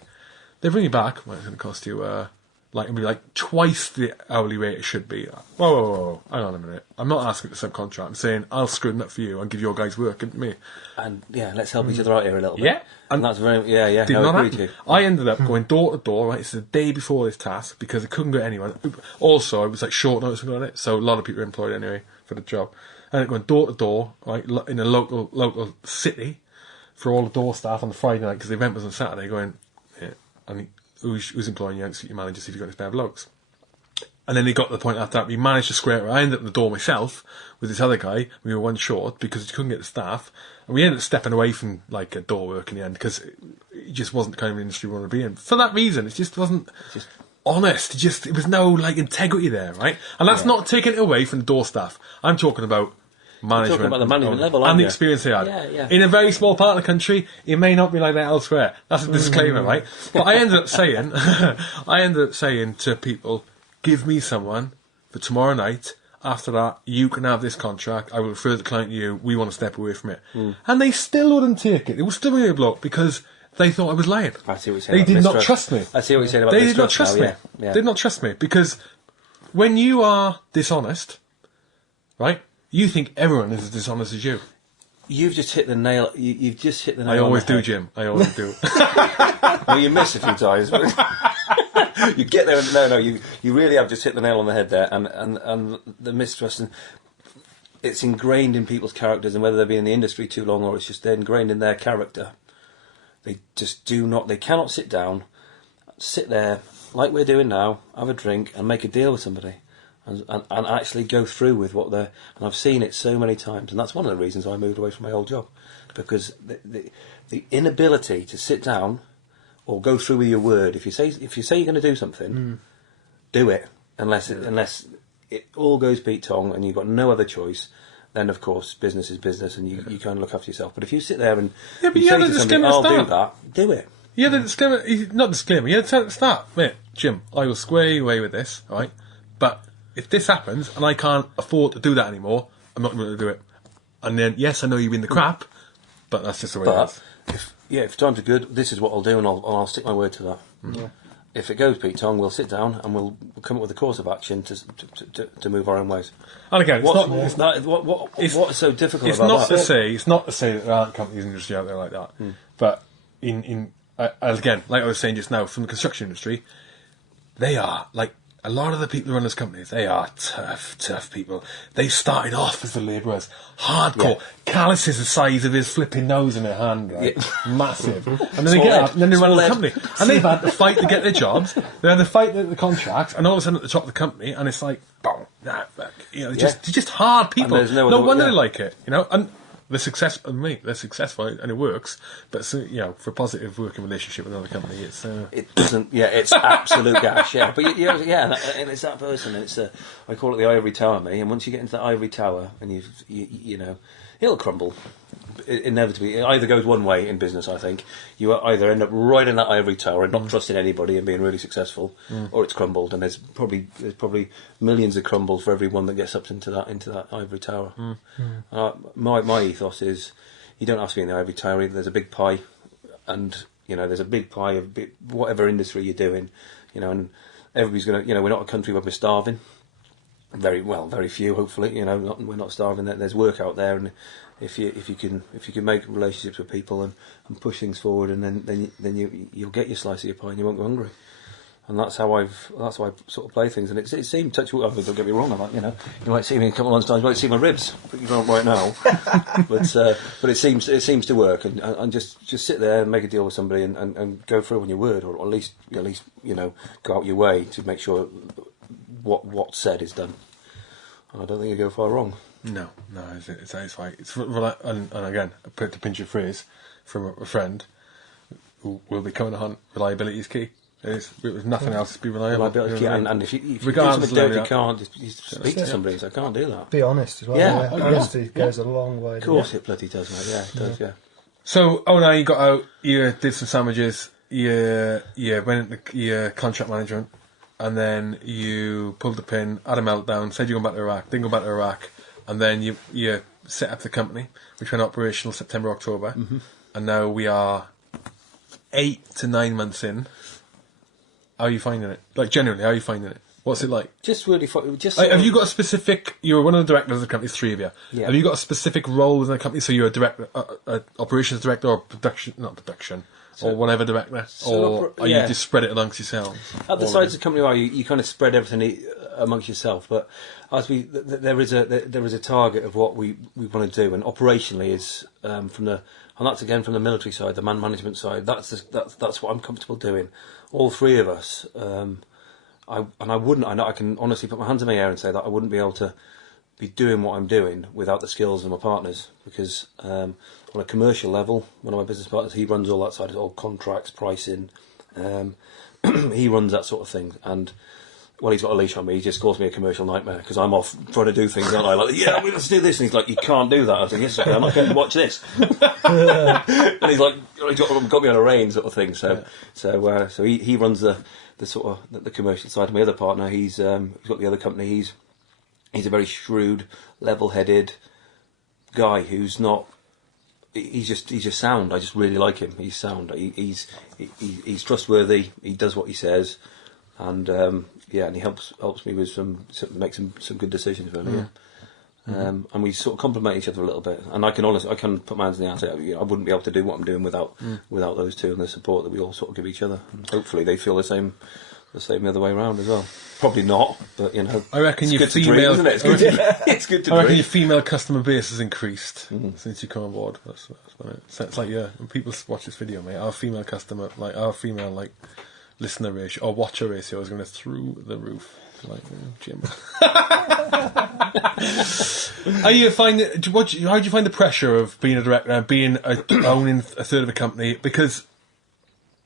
They ring you back. Well, it's going to cost you it'll be like twice the hourly rate it should be. Whoa. Hang on a minute. I'm not asking to subcontract. I'm saying I'll screw them up for you and give your guys work, and me. And let's help each other out here a little bit. Yeah. And that's very, Did not happen. I ended up going door to door, right? It's the day before this task because I couldn't get anyone. Also, it was like short notice on it, so a lot of people were employed anyway for the job. And it went door to door, right, in a local city for all the door staff on the Friday night because the event was on Saturday. Going, who's employing you? Your manager, see if you've got any spare blokes. And then they got to the point after that, we managed to square it. I ended up at the door myself with this other guy. We were one short because we couldn't get the staff. And we ended up stepping away from like a door work in the end because it just wasn't the kind of industry we wanted to be in. For that reason, it just wasn't honest. It was no like integrity there, right? And that's not taking it away from the door staff. I'm talking about management. You're talking about the management level, and the you? experience they had. Yeah. In a very small part of the country, it may not be like that elsewhere. That's a disclaimer, right? But I ended up saying to people, give me someone for tomorrow night. After that, you can have this contract. I will refer the client to you. We want to step away from it. And they still wouldn't take it. They would still be a block because they thought I was lying. I see what you're saying. They did not trust me. I see what you're saying about They did not trust me. Yeah. They did not trust me because when you are dishonest, right, you think everyone is as dishonest as you. You've just hit the nail. You've just hit the nail. I always on the do, head. Jim. I always do. Well, you miss a few times. But you get there and no, you really have just hit the nail on the head there, and the mistrust, and it's ingrained in people's characters, and whether they've been in the industry too long or it's just they're ingrained in their character. They just they cannot sit there like we're doing now, have a drink and make a deal with somebody, and actually go through with what they're. And I've seen it so many times, and that's one of the reasons I moved away from my old job, because the inability to sit down or go through with your word. If you say you're going to do something, do it. Unless it all goes Pete Tong and you've got no other choice, then of course business is business and you kind of look after yourself. But if you sit there and you say to somebody, I'll do that, do it. Yeah, the disclaimer, not disclaimer. You had to tell at the start, mate, Jim, I will square you away with this, all right? But if this happens and I can't afford to do that anymore, I'm not going to do it. And then, yes, I know you've been the crap, But that's just the way it is. If times are good, this is what I'll do, and I'll stick my word to that. Yeah. If it goes Pete Tong, we'll sit down and we'll come up with a course of action to move our own ways. And again, What's so difficult it's about not that? it's not to say that there aren't companies in the industry out there like that. But again, like I was saying just now, from the construction industry, they are like a lot of the people who run those companies. They are tough people. They started off as the labourers, hardcore, calluses the size of his flipping nose in their hand, right? Massive. And then they get up, and then they run the company, and they've had to fight to get their jobs. They had to fight the contracts, and all of a sudden at the top of the company, and it's like, boom, fuck. They're just hard people. No wonder they like it, And they're successful. They're successful and it works. But for a positive working relationship with another company, it doesn't. Yeah, it's absolute gash. Yeah, but and it's that person. And I call it the ivory tower, me. And once you get into that ivory tower, and it'll crumble. Inevitably, it either goes one way in business. I think you either end up right in that ivory tower and not trusting anybody and being really successful, or it's crumbled. And there's probably millions of crumbles for every one that gets up into that ivory tower. My ethos is you don't have to be in the ivory tower. There's a big pie, and there's a big pie of whatever industry you're doing, and everybody's gonna. We're not a country where we're starving. Very few. Hopefully, we're not starving. There's work out there, and if you can make relationships with people and push things forward, and then you'll get your slice of your pie, and you won't go hungry. And that's how I sort of play things. And it seemed touch wood. Don't get me wrong. You might see me in a couple of months' time. You might see my ribs, but you don't right now. but it seems to work. And just sit there and make a deal with somebody and go through on your word, or at least go out your way to make sure what's said is done. And I don't think you go far wrong. No, it's like and again, to pinch a phrase from a friend who will be coming to hunt. Reliability is key. It was nothing else to be reliable. Reliability is key, and if you do something dirty, you can't just speak to somebody. So I can't do that. Be honest as well. Yeah. Honesty goes a long way. Of course, it bloody does, mate. Yeah, it does. Yeah. So, now you got out. You did some sandwiches. You went into your contract management. And then you pulled the pin, had a meltdown, said you're going back to Iraq, didn't go back to Iraq, and then you set up the company, which went operational September, October, and now we are 8 to 9 months in. How are you finding it? Like, generally, how are you finding it? What's it like? Just really fun. Have you got a specific... You're one of the directors of the company, there's 3 of you. Yeah. Have you got a specific role within the company? So you're a director, operations director, or not production... or whatever director, or you just spread it amongst yourselves? At the size of the company, you kind of spread everything amongst yourself. But as there is a target of what we want to do, and operationally is and that's again from the military side, the man management side. That's what I'm comfortable doing. All 3 of us, I can honestly put my hands in my air and say that I wouldn't be able to be doing what I'm doing without the skills of my partners, because on a commercial level, one of my business partners, he runs all that side, all contracts, pricing, he runs that sort of thing, and he's got a leash on me, he just calls me a commercial nightmare, because I'm off trying to do things, aren't I? Like, yeah, let's do this, and he's like, you can't do that. I think, yes, okay, I'm not going to watch this. And he's like, he's got me on a rein sort of thing, so he runs the sort of the commercial side. And my other partner, he's got the other company, he's a very shrewd, level-headed guy who's not. He's just sound. I just really like him. He's sound. He's trustworthy. He does what he says, and and he helps me with make some good decisions really. And we sort of complement each other a little bit. And I can put my hands in the air and say, I wouldn't be able to do what I'm doing without those two and the support that we all sort of give each other. And hopefully they feel the same the other way around as well. Probably not, but I reckon your female, dream, isn't it? It's good to I reckon your female customer base has increased since you come on board. That's it's like when people watch this video, mate, our female listener ratio or watcher ratio is going through the roof. Like Jim. How do you find the pressure of being a director and owning a third of a company? Because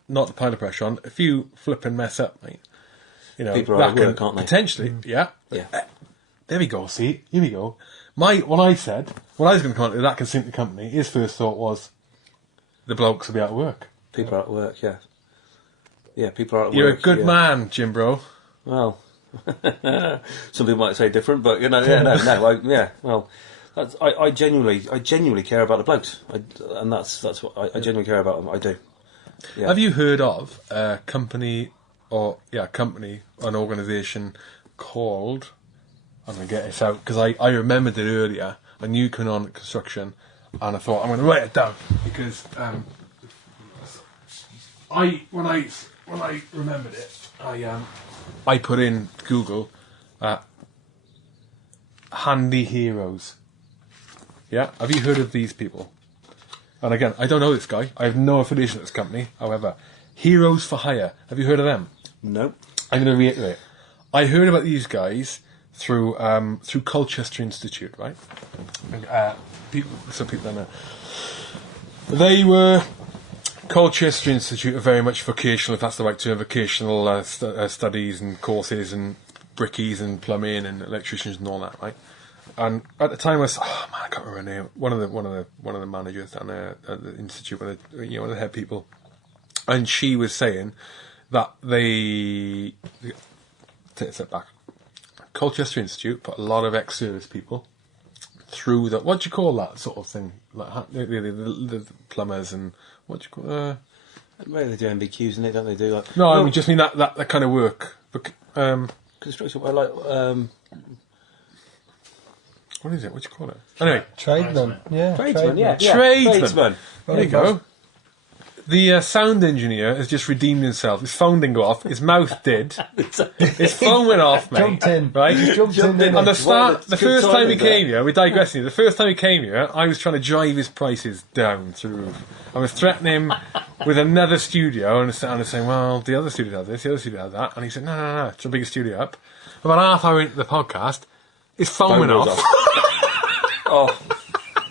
not to pile the pressure on, if you flip and mess up, mate, people are out of work, aren't they? Potentially, yeah. There we go. See, here we go. When I was going to come into that consulting company, his first thought was, the blokes will be out of work. People are out of work. Yeah. Yeah, people are out of You're work. You're a good man, Jim Broe. Well, some people might say different, but well, I genuinely care about the blokes, and that's what I genuinely care about them. I do. Yeah. Have you heard of a company, an organisation called? I'm going to get this out because I remembered it earlier. I knew coming on construction, and I thought I'm going to write it down because when I remembered it, I put in Google handy heroes. Yeah, have you heard of these people? And again, I don't know this guy. I have no affiliation with this company. However, Heroes for Hire. Have you heard of them? No. I'm going to reiterate. I heard about these guys through Colchester Institute, right? Some people don't know. They were Colchester Institute are very much vocational, if that's the right term, vocational studies and courses and brickies and plumbing and electricians and all that, right? And at the time, I can't remember her name. One of the managers down there at the institute, one of the head people, and she was saying that they take a step back. Colchester Institute put a lot of ex-service people through the, what do you call that sort of thing? Like the plumbers and what do you call? Well, they do MBQs, and don't they do like? No, I mean just mean that kind of work. Construction, like. What is it? What do you call it? Anyway, Tradesman. Yeah. Tradesman, yeah. Tradesman. There you go. The sound engineer has just redeemed himself. His phone didn't go off. His mouth did. His phone went off, mate. Jumped in. Right? Jumped in. On the start, the first time he came here, we're digressing. The first time he came here, I was trying to drive his prices down through the roof. I was threatening him with another studio, and I was saying, well, the other studio has this, the other studio has that. And he said, no, it's a bigger studio up. About half hour into the podcast, his phone went off. Oh,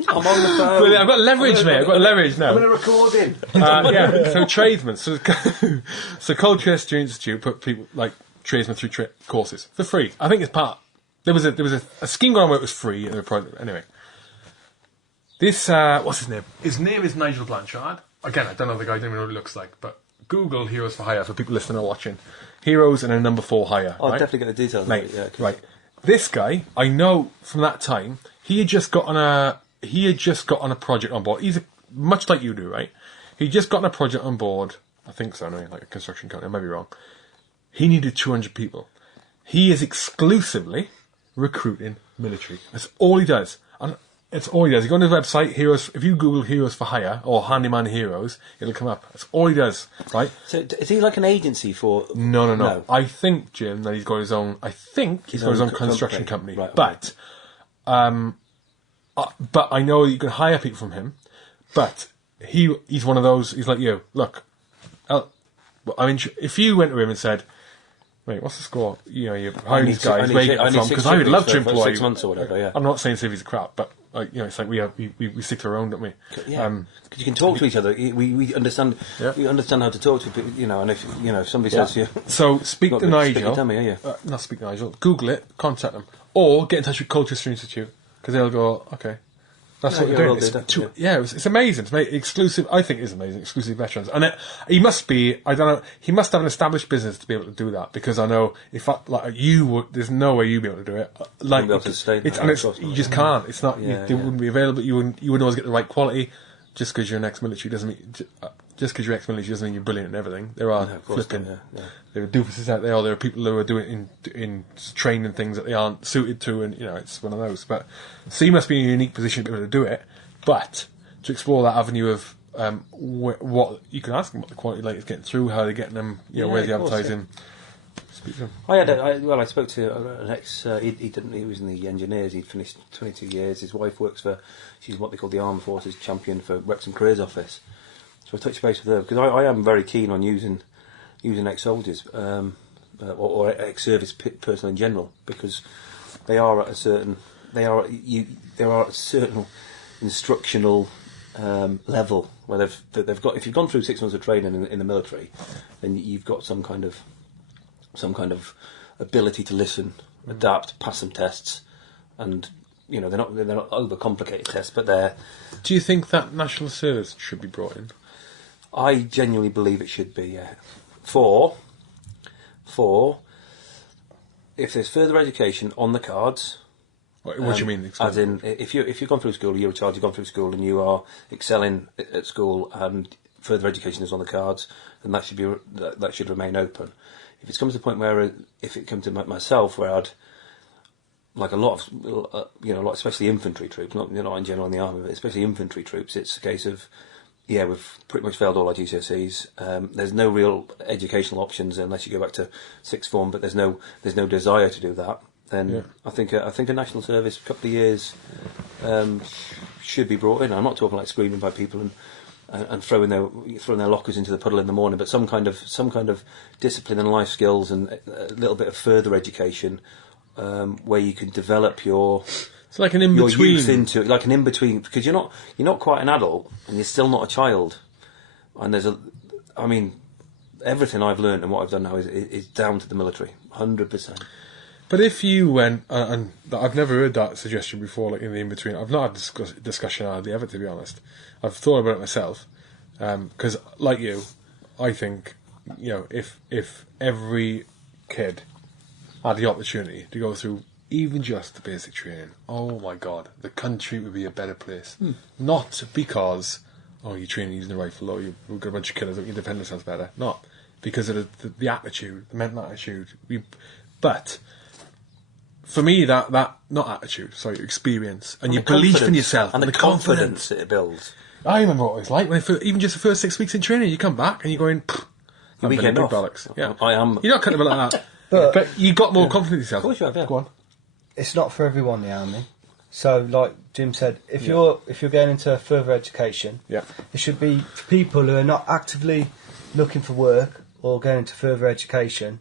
I'm on the phone. But I've got leverage, mate. I've got leverage now. I'm in a recording. Yeah, so tradesmen. So Colchester Institute put people like tradesmen through courses for free. I think it's part. There was a scheme going on where it was free. And anyway, this what's his name? His name is Nigel Blanchard. Again, I don't know the guy. I don't even know what he looks like. But Google Heroes for Hire for people listening or watching. Heroes and a number 4 hire. I'll right? definitely get the details. Mate, yeah, right. This guy, I know from that time, he had just got on a project on board. He's much like you do, right? He just got on a project on board. I think so, anyway, like a construction company. I might be wrong. He needed 200 people. He is exclusively recruiting military. That's all he does. And it's all he does. You go on his website, Heroes. If you Google Heroes for Hire or Handyman Heroes, it'll come up. That's all he does, right? So is he like an agency for? No. I think, Jim, that he's got his own. I think he's got his own construction company. Right, okay. But I know you can hire people from him. But he's one of those. He's like you. Look, I mean, if you went to him and said, "Wait, what's the score? You know, you're hiring these guys. Where you get from?" Because I would love to employ 6 months or whatever. Yeah. I'm not saying CV's a crap, but it's like we stick to our own, don't we? Yeah. Because you can talk to each other. We understand. Yeah. We understand how to talk to people. And if somebody says to you, so speak to Nigel. Tell me, not speak to Nigel. Google it. Contact them, or get in touch with Colchester Institute because they'll go, okay. That's what we're doing. It's amazing. It's exclusive. I think it is amazing. Exclusive veterans, and he must be. I don't know. He must have an established business to be able to do that because I know if you would, there's no way you'd be able to do it. Like be able to sustain you just can't. It's not. They wouldn't be available. You wouldn't always get the right quality. Just because you're an ex-military doesn't mean. Just because you're ex-military doesn't mean you're brilliant and everything. There are flipping. There are doofuses out there, or there are people who are doing in training things that they aren't suited to, and it's one of those. But so you must be in a unique position to be able to do it. But to explore that avenue of what you can ask them what the quality light is getting through, how they're getting them, where's the advertising. Speak to them. I spoke to an ex. He was in the engineers. He'd finished 22 years. His wife works she's what they call the Armed Forces Champion for Reps and Careers Office. So I touched base with her because I am very keen on using ex-soldiers or ex-service personnel in general because they are at a certain instructional level where they've got. If you've gone through 6 months of training in the military, then you've got some kind of ability to listen, adapt, pass some tests, and they're not overcomplicated tests, but they're. Do you think that national service should be brought in? I genuinely believe it should be, yeah. For if there's further education on the cards, What do you mean? As in, if you've gone through school, you're a child, you've gone through school, and you are excelling at school, and further education is on the cards, then that should remain open. If it comes to the point where, if it comes to myself, where I'd like a lot of, especially infantry troops, not in general in the army, but especially infantry troops, it's a case of, we've pretty much failed all our GCSEs. There's no real educational options unless you go back to sixth form, but there's no desire to do that. Then I think a national service, a couple of years, should be brought in. I'm not talking like screaming by people and throwing their lockers into the puddle in the morning, but some kind of discipline and life skills and a little bit of further education, where you can develop your. It's like an in-between. Your youth into like an in-between, because you're not quite an adult and you're still not a child. And everything I've learned and what I've done now is down to the military, 100%. But if you went, and I've never heard that suggestion before, like in the in-between. I've not had discussion hardly ever, to be honest. I've thought about it myself, because like you, I think, if every kid had the opportunity to go through even just the basic training, oh my God, the country would be a better place. Not because, you're training using the rifle, or you've got a bunch of killers, you defend yourselves better. Not because of the attitude, the mental attitude. But for me, that not attitude, sorry, experience, and your belief in yourself, and the confidence that it builds. I remember what it was like when even just the first 6 weeks in training, you come back and you're going, I'm big bollocks. Yeah, I am. You're not cutting about like that, but you got more confidence in yourself. Of course you have, yeah. Go on. It's not for everyone, the army. So, like Jim said, if you're going into further education, it should be for people who are not actively looking for work or going into further education.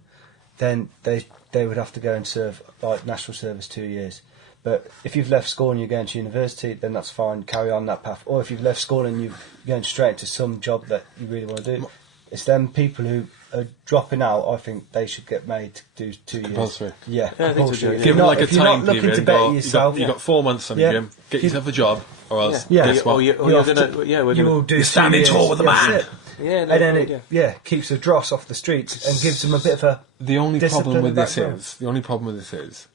Then they would have to go and serve like national service 2 years. But if you've left school and you're going to university, then that's fine. Carry on that path. Or if you've left school and you're going straight into some job that you really want to do, it's them people who are dropping out. I think they should get made to do 2 years. Compulsory. Yeah, compulsory. Give them like a time period. Looking to better yourself, you've got 4 months on you, Jim. Get yourself a job, or else guess what? You will do standing tall with the man. Yeah, and then it keeps the dross off the streets and gives them a bit of a. The only problem with this is,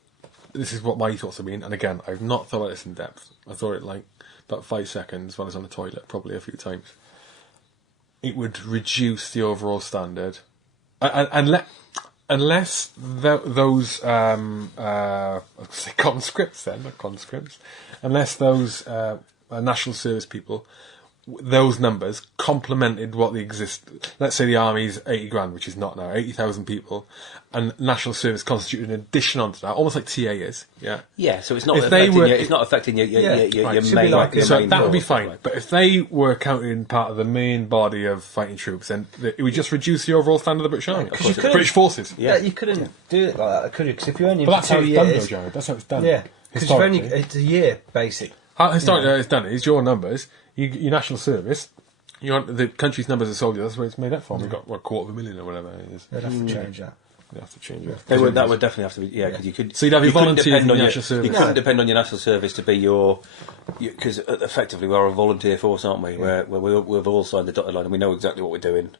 this is what my thoughts have been, and again, I've not thought about this in depth. I thought it like about 5 seconds when I was on the toilet, probably a few times. It would reduce the overall standard, unless those I say conscripts, then not conscripts, unless those national service people, those numbers complemented what they exist. Let's say the army's 80 grand, which is not now 80,000 people, and national service constituted an addition onto that, almost like TA is. Yeah. Yeah. So it's not affecting your main. So that would be fine. But if they were counted part of the main body of fighting troops, then it would just reduce the overall standard of the British Army, British forces. Yeah, you couldn't do it like that, could you? Because if you're only but that's how 2 it's years, done, though, Jared. That's how it's done. Yeah, because it's a year basic. How historically it's done is your numbers, your national service, the country's numbers of soldiers. That's where it's made up from. We've got 250,000 or whatever it is. They'd have to change that. You'd have to change it. That would definitely have to be, because you could. So you'd have your volunteers in your national service. You couldn't depend on your national service to be because effectively we're a volunteer force, aren't we? Where we've all signed the dotted line and we know exactly what we're doing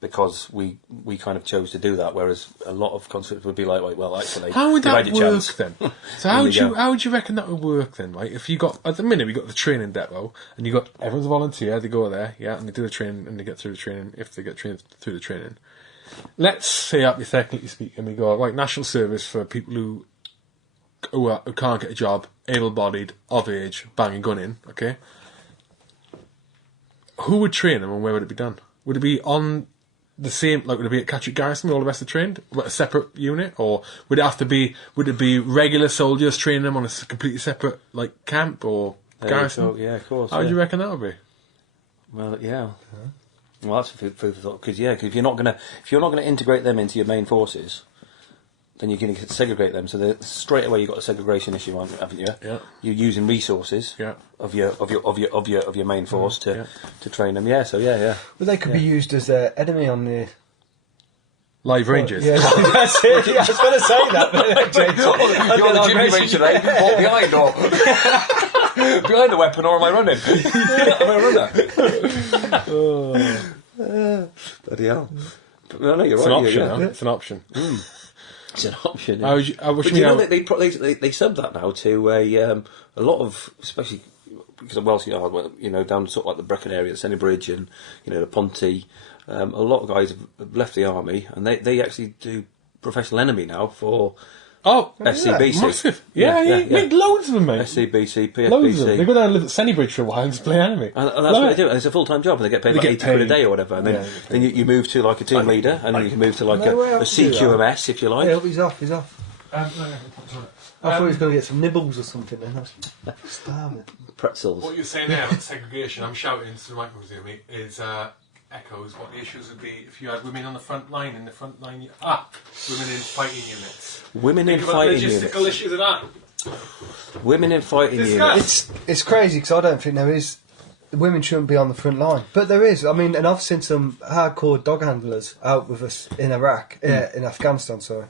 because we kind of chose to do that. Whereas a lot of conscripts would be like, well, actually, how would that work then? So how would you reckon that would work then? Right, if you got at the minute we got the training depot and you got everyone's a volunteer, they go there, and they do the training and they get through the training if they get trained through the training. Let's say, hypothetically speaking, we go right national service for people who can't get a job, able-bodied, of age, banging gun in. Okay, who would train them and where would it be done? Would it be on the same, like would it be at Catterick Garrison where all the rest are trained, a separate unit, or would it have to be? Would it be regular soldiers training them on a completely separate like camp or garrison? Yeah, of course. How do you reckon that would be? Well, yeah. Well, that's food for thought. Because if you're not gonna integrate them into your main forces, then you're going to segregate them. So straight away you've got a segregation issue, haven't you? Yeah. You're using resources of your main force to train them. Yeah. So yeah. Well, they could be used as an enemy on the live ranges. Yeah, that's it. Yeah, I was going to say that. James. You're the Jimmy range today. What behind or behind the weapon, or am I running? Am I a runner? Bloody hell! No, you're it's right. An option. It's an option. It's an option. Yeah. How would you, what But do you mean? they sub that now to a lot of, especially because of Welsh Guard, down sort of like the Brecon area, Senny Bridge, and the Ponty. A lot of guys have left the army, and they actually do professional enemy now for SCBC. Massive. Yeah. Made loads of them, mate. SCBC, Loads of them. They PFBC. go down and live at Senny Bridge for a while and just play enemy. And that's what they do. And it's a full-time job, and they get paid like 80 quid a day or whatever. And then you move to like a team leader, and then you can move to like a CQMS, if you like. Yeah, he's off. I thought he was going to get some nibbles or something then. That's starving. Pretzels. What you're saying there about segregation, I'm shouting into the microphone here, mate, is echoes what the issues would be if you had women on the front line, women in fighting units. Women in fighting units. Logistical issues of that. Women in fighting units. It's crazy because I don't think there is. Women shouldn't be on the front line, but there is. I mean, and I've seen some hardcore dog handlers out with us in Iraq, in Afghanistan. Sorry.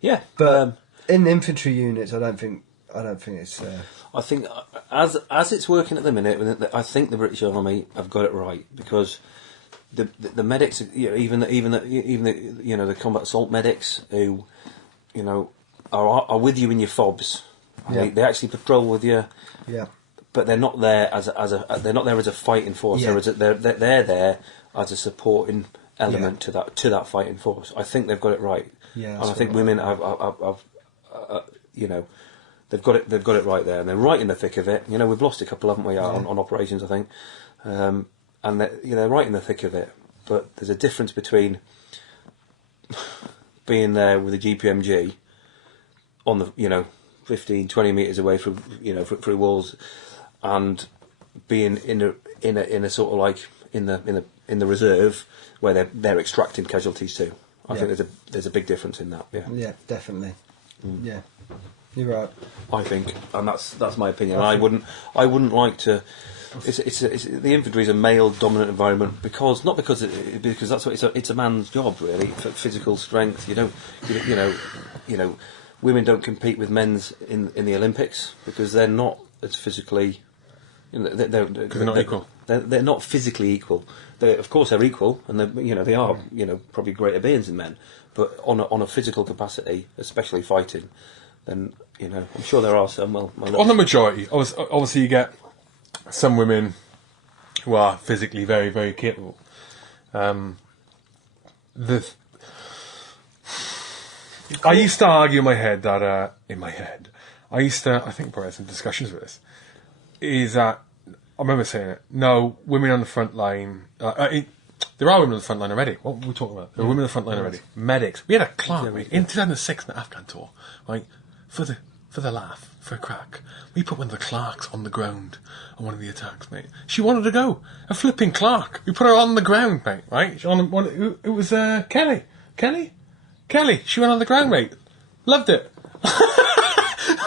Yeah, but in infantry units, I don't think it's. I think as it's working at the minute, I think the British Army have got it right, because the medics, even the combat assault medics who, are with you in your fobs. They actually patrol with you. Yeah. But they're not there as a fighting force. Yeah. They're there as a supporting element to that fighting force. I think they've got it right. Yeah. And I think women have they've got it right there, and they're right in the thick of it. We've lost a couple, haven't we, on operations, I think, and they're right in the thick of it. But there's a difference between being there with a GPMG on the 15, 20 metres away from through walls, and being in a sort of like in the reserve where they're extracting casualties too. I think there's a big difference in that. Yeah, definitely. Yeah, you're right. I think, and that's my opinion. I wouldn't like to. It's the infantry is a male dominant environment because that's what it's a man's job really, for physical strength. Women don't compete with men's in the Olympics because they're not as physically. They're not equal. They're not physically equal. Of course, they're equal, and they are probably greater beings than men. But on a physical capacity, especially fighting, then I'm sure there are some. On the majority, obviously you get some women who are physically very, very capable. I used to argue in my head that I think probably had some discussions with this. Is that I remember saying it. No, women on the front line. There are women on the front line already. What were we talking about? There are women on the front line already. Medics. We had a clerk in 2006 in the Afghan tour, right? For the laugh, for a crack, we put one of the clerks on the ground on one of the attacks, mate. She wanted to go. A flipping clerk. We put her on the ground, mate. Right? It was Kelly. Kelly. She went on the ground, mate. Loved it.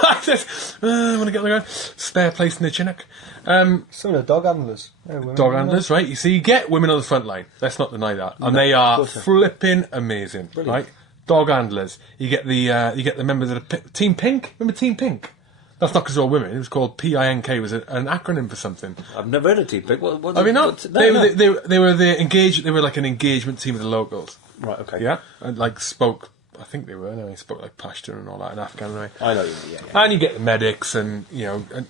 I said, I want to get on the ground. Spare place in the Chinook. Some of the dog handlers. Dog handlers, right? You see, you get women on the front line. Let's not deny that, and they are flipping amazing, right? Dog handlers. You get the members of the Team Pink. Remember Team Pink? That's not because they're all women. It was called PINK. It was an acronym for something. I've never heard of Team Pink. What I mean, not. They were like an engagement team of the locals. Right. Okay. Yeah, and spoke. I think they were. Anyway, spoke like Pashtun and all that in Afghan. Anyway. I know. Yeah. And you get the medics, and and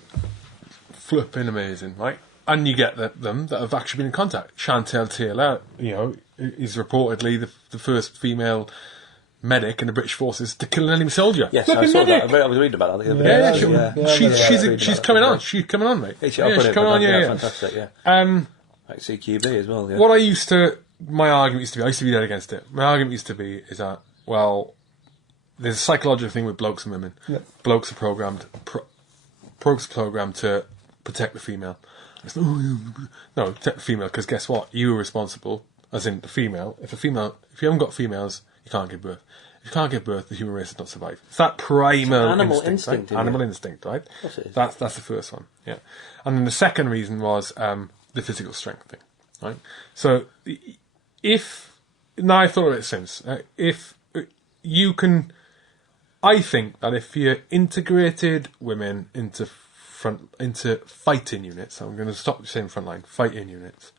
flipping amazing, right? And you get them that have actually been in contact. Chantal Taylor, is reportedly the first female medic in the British forces to kill an enemy soldier. Yes, I saw that. I was reading about that the other day. She's coming on. She's coming on, mate. She's coming on. Yeah, fantastic. Yeah. Like CQB as well. Yeah. What my argument used to be, I used to be dead against it. My argument used to be is that there's a psychological thing with blokes and women. Yep. Blokes are programmed to protect the female. No, protect the female, because guess what? You are responsible, as in the female. If you haven't got females, you can't give birth. If you can't give birth, the human race does not survive. It's that primal animal instinct, right? Animal instinct, right? Of course it is. That's the first one, yeah. And then the second reason was the physical strength thing, right? So now I've thought of it since, if you can, I think that if you integrated women into fighting units, I'm going to stop saying frontline, fighting units,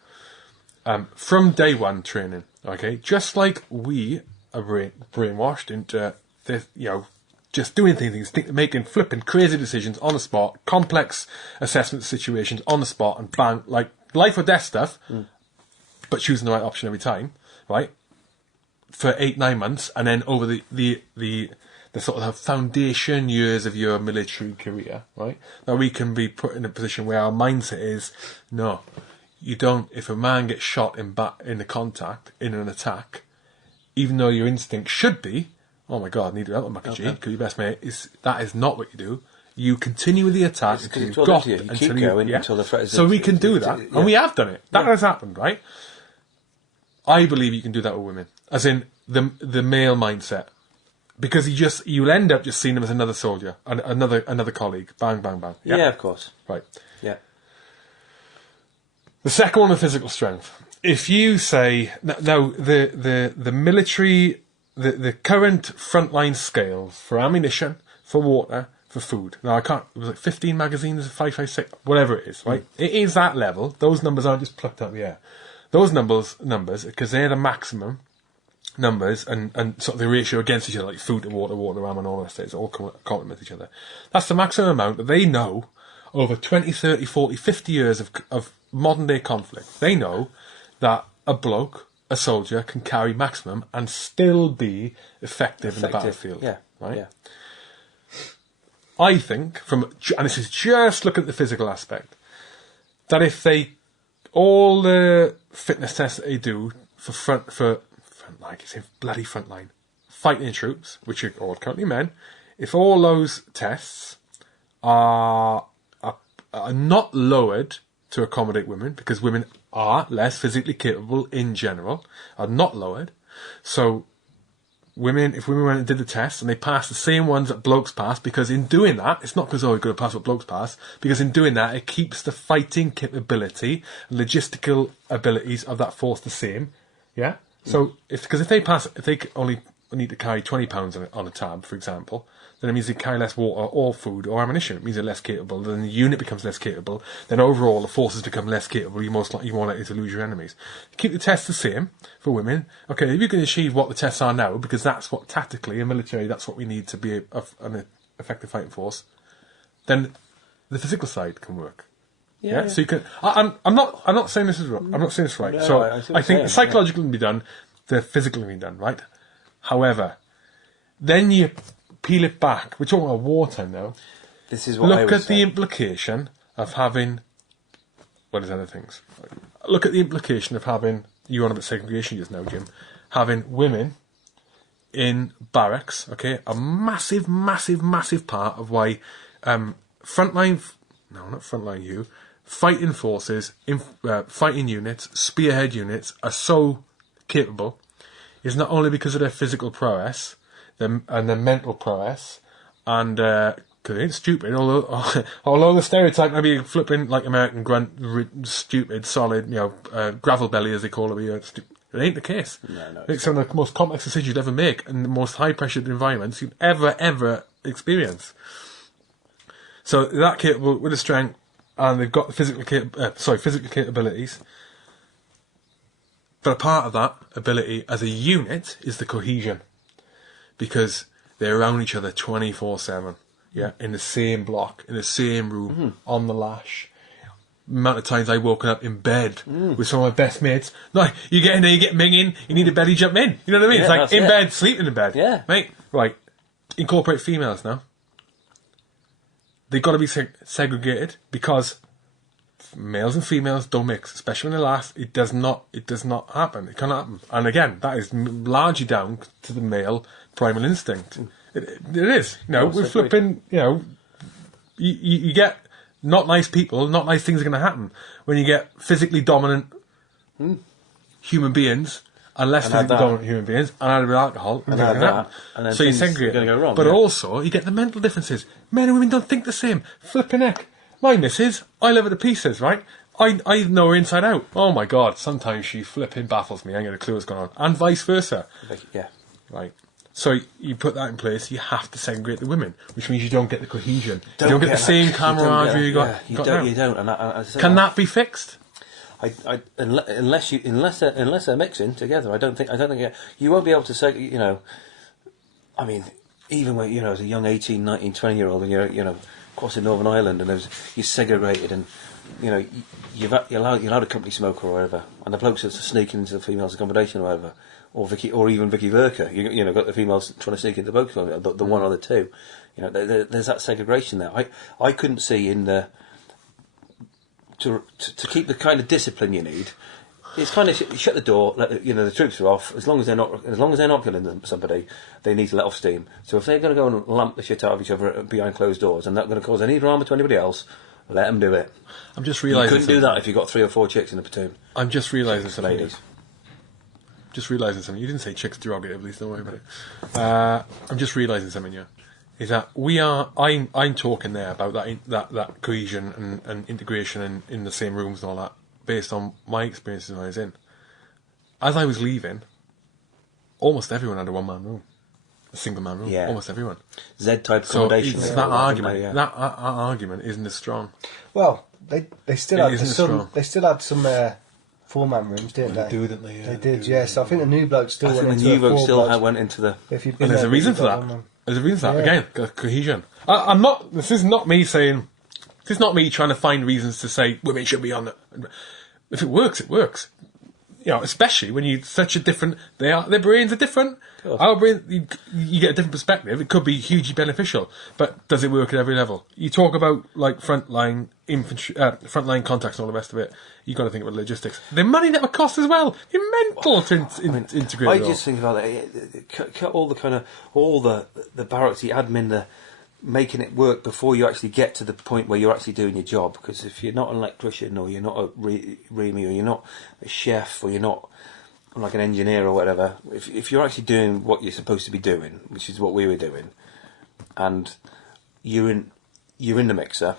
from day one training, okay, just like we are brainwashed into this, just doing things, making flipping crazy decisions on the spot, complex assessment situations on the spot, and bang, like life or death stuff, but choosing the right option every time, right? For 8-9 months, and then over the sort of foundation years of your military career, right? Now we can be put in a position where our mindset is, no, you don't. If a man gets shot in the contact in an attack, even though your instinct should be, oh my God, I need to help him, because your best mate that is not what you do. You continue with the attack until you've got it. You keep going until the threat is... So we can do that, and we have done it. That has happened, right? I believe you can do that with women, as in the male mindset, because you'll end up just seeing them as another soldier, another colleague. Bang, bang, bang. Yeah, of course. Right. Yeah. The second one, the physical strength. If you say now the military, the current frontline scales for ammunition, for water, for food. Now it was like 15 magazines, 5.56, whatever it is, right? It is that level. Those numbers aren't just plucked out of the air. Those numbers, because they're the maximum numbers, and sort of the ratio against each other, like food to water, water to ammo, and all that stuff, all complement each other. That's the maximum amount that they know over 20, 30, 40, 50 years of modern day conflict. They know that a soldier can carry maximum and still be effective in the battlefield. Yeah. Right? Yeah. I think, and this is just looking at the physical aspect, that if all the fitness tests that they do for frontline, fighting troops, which are all currently men, if all those tests are not lowered to accommodate women, because women are less physically capable in general, are not lowered. So if women went and did the tests and they passed the same ones that blokes pass, because in doing that, it's not because, you've got to pass what blokes pass, because in doing that, it keeps the fighting capability and logistical abilities of that force the same. Yeah? So, if they only need to carry 20 pounds on a tab, for example, then it means they carry less water or food or ammunition. It means they're less capable. Then the unit becomes less capable. Then overall, the forces become less capable. You're more likely to lose your enemies. Keep the tests the same for women. Okay, if you can achieve what the tests are now, because that's what tactically in military, that's what we need to be an effective fighting force, then the physical side can work. Yeah. So you can. I'm not saying this is wrong. I'm not saying this right. No, so I think the psychological can be done, the physical can be done, right? However, then you peel it back. We're talking about wartime now. This is what I Look was at the implication of having. What is other things? Look at the implication of having. You on about segregation just now, Jim. Having women in barracks. Okay, a massive, massive, massive part of why fighting forces, fighting units, spearhead units are so capable is not only because of their physical prowess and their mental prowess, and because they ain't stupid, although the stereotype might be flipping like American grunt, stupid, solid, gravel belly as they call it. It ain't the case. No, it's some of the most complex decisions you'd ever make and the most high-pressured environments you'd ever experience. So that capable with the strength, and they've got the physical capabilities. But a part of that ability as a unit is the cohesion, because they're around each other 24/7. Yeah, in the same block, in the same room, on the lash. The amount of times I've woken up in bed with some of my best mates. No, you get in there, you get minging, you need a bed, you jump in. You know what I mean? Yeah, it's like in bed, sleeping in bed. Yeah. Mate, right. Incorporate females now. They've got to be segregated, because males and females don't mix, especially when they last. It does not happen. It cannot happen. And again, that is largely down to the male primal instinct. It is. We're flipping, you get not nice people, not nice things are going to happen when you get physically dominant human beings and less physically dominant human beings and add a bit of alcohol. And then so you segregate. Going to go wrong, but also, you get the mental differences. Men and women don't think the same. Flipping heck. My missus, I live at the pieces, right? I know her inside out. Oh my God, sometimes she flipping baffles me. I ain't got a clue what's going on. And vice versa. Yeah. Right. So you put that in place, you have to segregate the women, which means you don't get the cohesion. You don't get the same camaraderie you got. You don't. And Can that be fixed? unless they're mixing together, I don't think you won't be able to say, you know. I mean, even when, you know, as a young 18, 19, 20-year-old, and you're, you know, crossing Northern Ireland, and you're segregated, and, you know, you're allowed a company smoker or whatever, and the blokes are sneaking into the females' accommodation or whatever, or even Vicky Verka, you know, got the females trying to sneak into the blokes' the one or the two, you know, there's that segregation there. I couldn't see in the to keep the kind of discipline you need. It's kind of shut the door. You know, the troops are off. As long as they're not killing somebody, they need to let off steam. So if they're going to go and lamp the shit out of each other behind closed doors and not going to cause any drama to anybody else, let them do it. I'm just realising you couldn't do that if you got 3 or 4 chicks in a platoon. I'm just realising something. Ladies. Just realising something. You didn't say chicks derogatively, so don't worry about it. I'm just realising something. Yeah, is that I'm talking there about that cohesion and integration in the same rooms and all that, based on my experiences when I was in. As I was leaving, almost everyone had a one-man room. A single-man room. Yeah. Almost everyone. Z-type accommodation. So that argument, that argument isn't as strong. Well, they still It had isn't some. strong. They still had some 4-man rooms, didn't they? Didn't they? They did, yeah. So I think the new blokes still I went think into the new a blokes still 4 went into the... If you've And been there's there, a reason you've for got that. one. There's a reason for that. Yeah. Again, cohesion. I'm not. This is not me saying. This is not me trying to find reasons to say women should be on it. If it works, it works. You know, especially when you such a different. Their brains are different. Our brain, you get a different perspective. It could be hugely beneficial, but does it work at every level? You talk about like frontline infantry, frontline contacts, and all the rest of it. You got to think about logistics. The money that would cost as well. You're mental to integrate. I it all. just think about it. Cut all the kind of the barracks, the admin, making it work before you actually get to the point where you're actually doing your job. Because if you're not an electrician, or you're not a Remy, or you're not a chef, or you're not like an engineer or whatever, if you're actually doing what you're supposed to be doing, which is what we were doing, and you're in the mixer,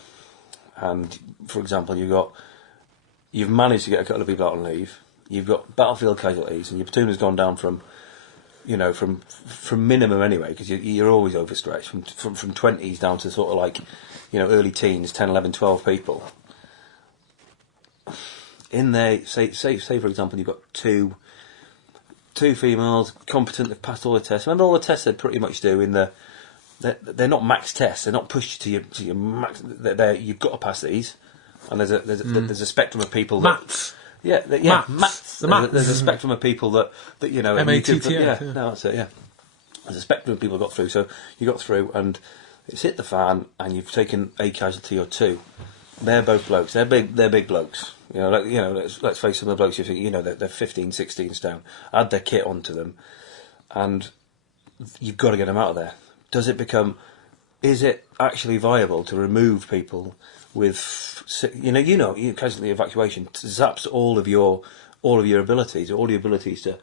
and for example you've managed to get a couple of people out on leave, you've got battlefield casualties, and your platoon has gone down from minimum anyway, because you're always overstretched, from 20s down to sort of like, you know, early teens, 10, 11, 12 people. In there, say for example, you've got two females, competent, they've passed all the tests. Remember all the tests they pretty much do they're not max tests, they're not pushed to your max, you've got to pass these, and there's a spectrum of people that... Maths. Maths. The maths. There's a spectrum of people that you know... MATTS. Yeah, no, that's it, yeah. There's a spectrum of people got through, so you got through, and it's hit the fan, and you've taken a casualty or two. They're both blokes. They're big blokes. You know, let's face some of the blokes. You think, you know, they're 15, 16 stone. Add their kit onto them, and you've got to get them out of there. Is it actually viable to remove people with, casualty evacuation zaps all of your abilities, all your abilities to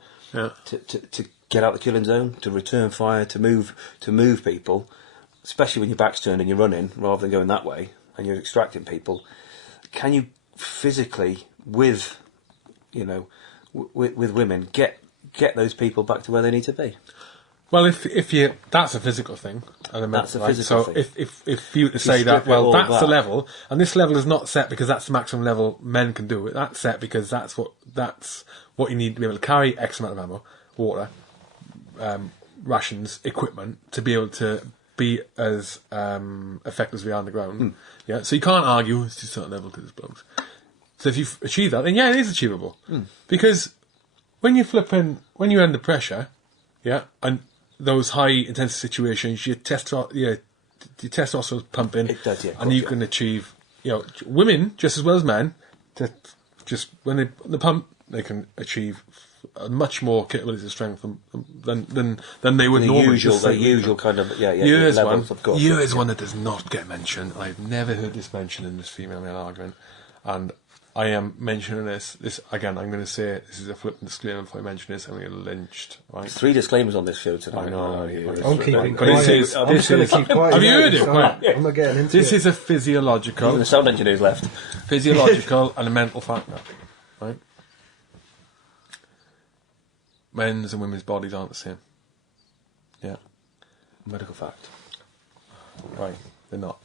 get out the killing zone, to return fire, to move people, especially when your back's turned and you're running rather than going that way and you're extracting people. Can you physically, with women, get those people back to where they need to be? Well, if you, that's a physical thing. That's a physical thing. If you were to say that, well, that's the level, and this level is not set because that's the maximum level men can do it. That's set because that's what you need to be able to carry X amount of ammo, water, rations, equipment to be able to be as effective as we are on the ground. Yeah, so you can't argue it's just a certain level because it's blokes. So if you achieve that, then yeah, it is achievable. Because when you're under pressure, yeah, and those high intensity situations, your testosterone's pumping, it does, yeah, and you can achieve, women just as well as men. When they pump, they can achieve much more capabilities of strength than they would normally. The usual kind of levels, of course. Here's one that does not get mentioned. I've never heard this mentioned in this female-male argument, and I am mentioning this again. I'm going to say this is a flippant disclaimer before I mention this. I'm going to get lynched. Right? 3 disclaimers on this show tonight. I know. I'm keeping But this quiet. is- I'm this just going is- to keep quiet. Have you heard it? So Right. I'm not getting into This it. is a Even physiological the sound engineer's left. and a mental factor, right? Men's and women's bodies aren't the same. Yeah, Medical fact. right. They're not.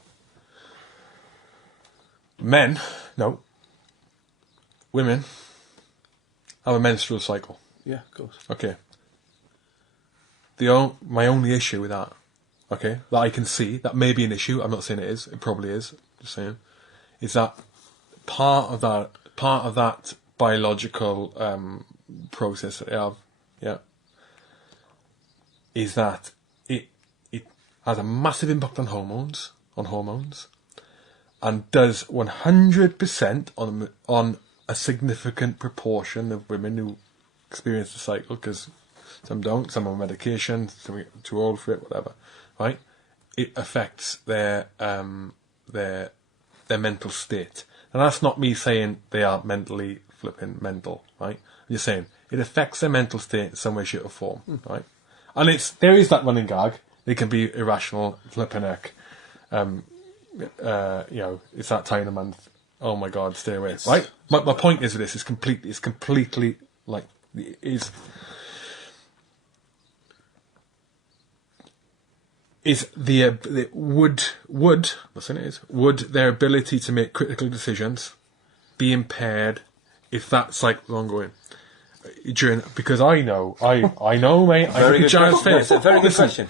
Men, no. women have a menstrual cycle. Yeah, of course. Okay. My only issue with that, okay, that I can see, that may be an issue, I'm not saying it is, it probably is, just saying, is that part of that biological process that they have, yeah, is that it has a massive impact on hormones, and does 100% on a significant proportion of women who experience the cycle, because some don't, some are on medication, some are too old for it, whatever, right? It affects their mental state. And that's not me saying they are mentally flipping mental, right? I'm just saying it affects their mental state in some way, shape or form, right? And there is that running gag. They can be irrational, flipping heck. It's that time of the month. Oh my God, stay away, right? My point is this: it's completely like would their ability to make critical decisions be impaired if that cycle is ongoing? Because I know, mate. Very good question. It's a very good question.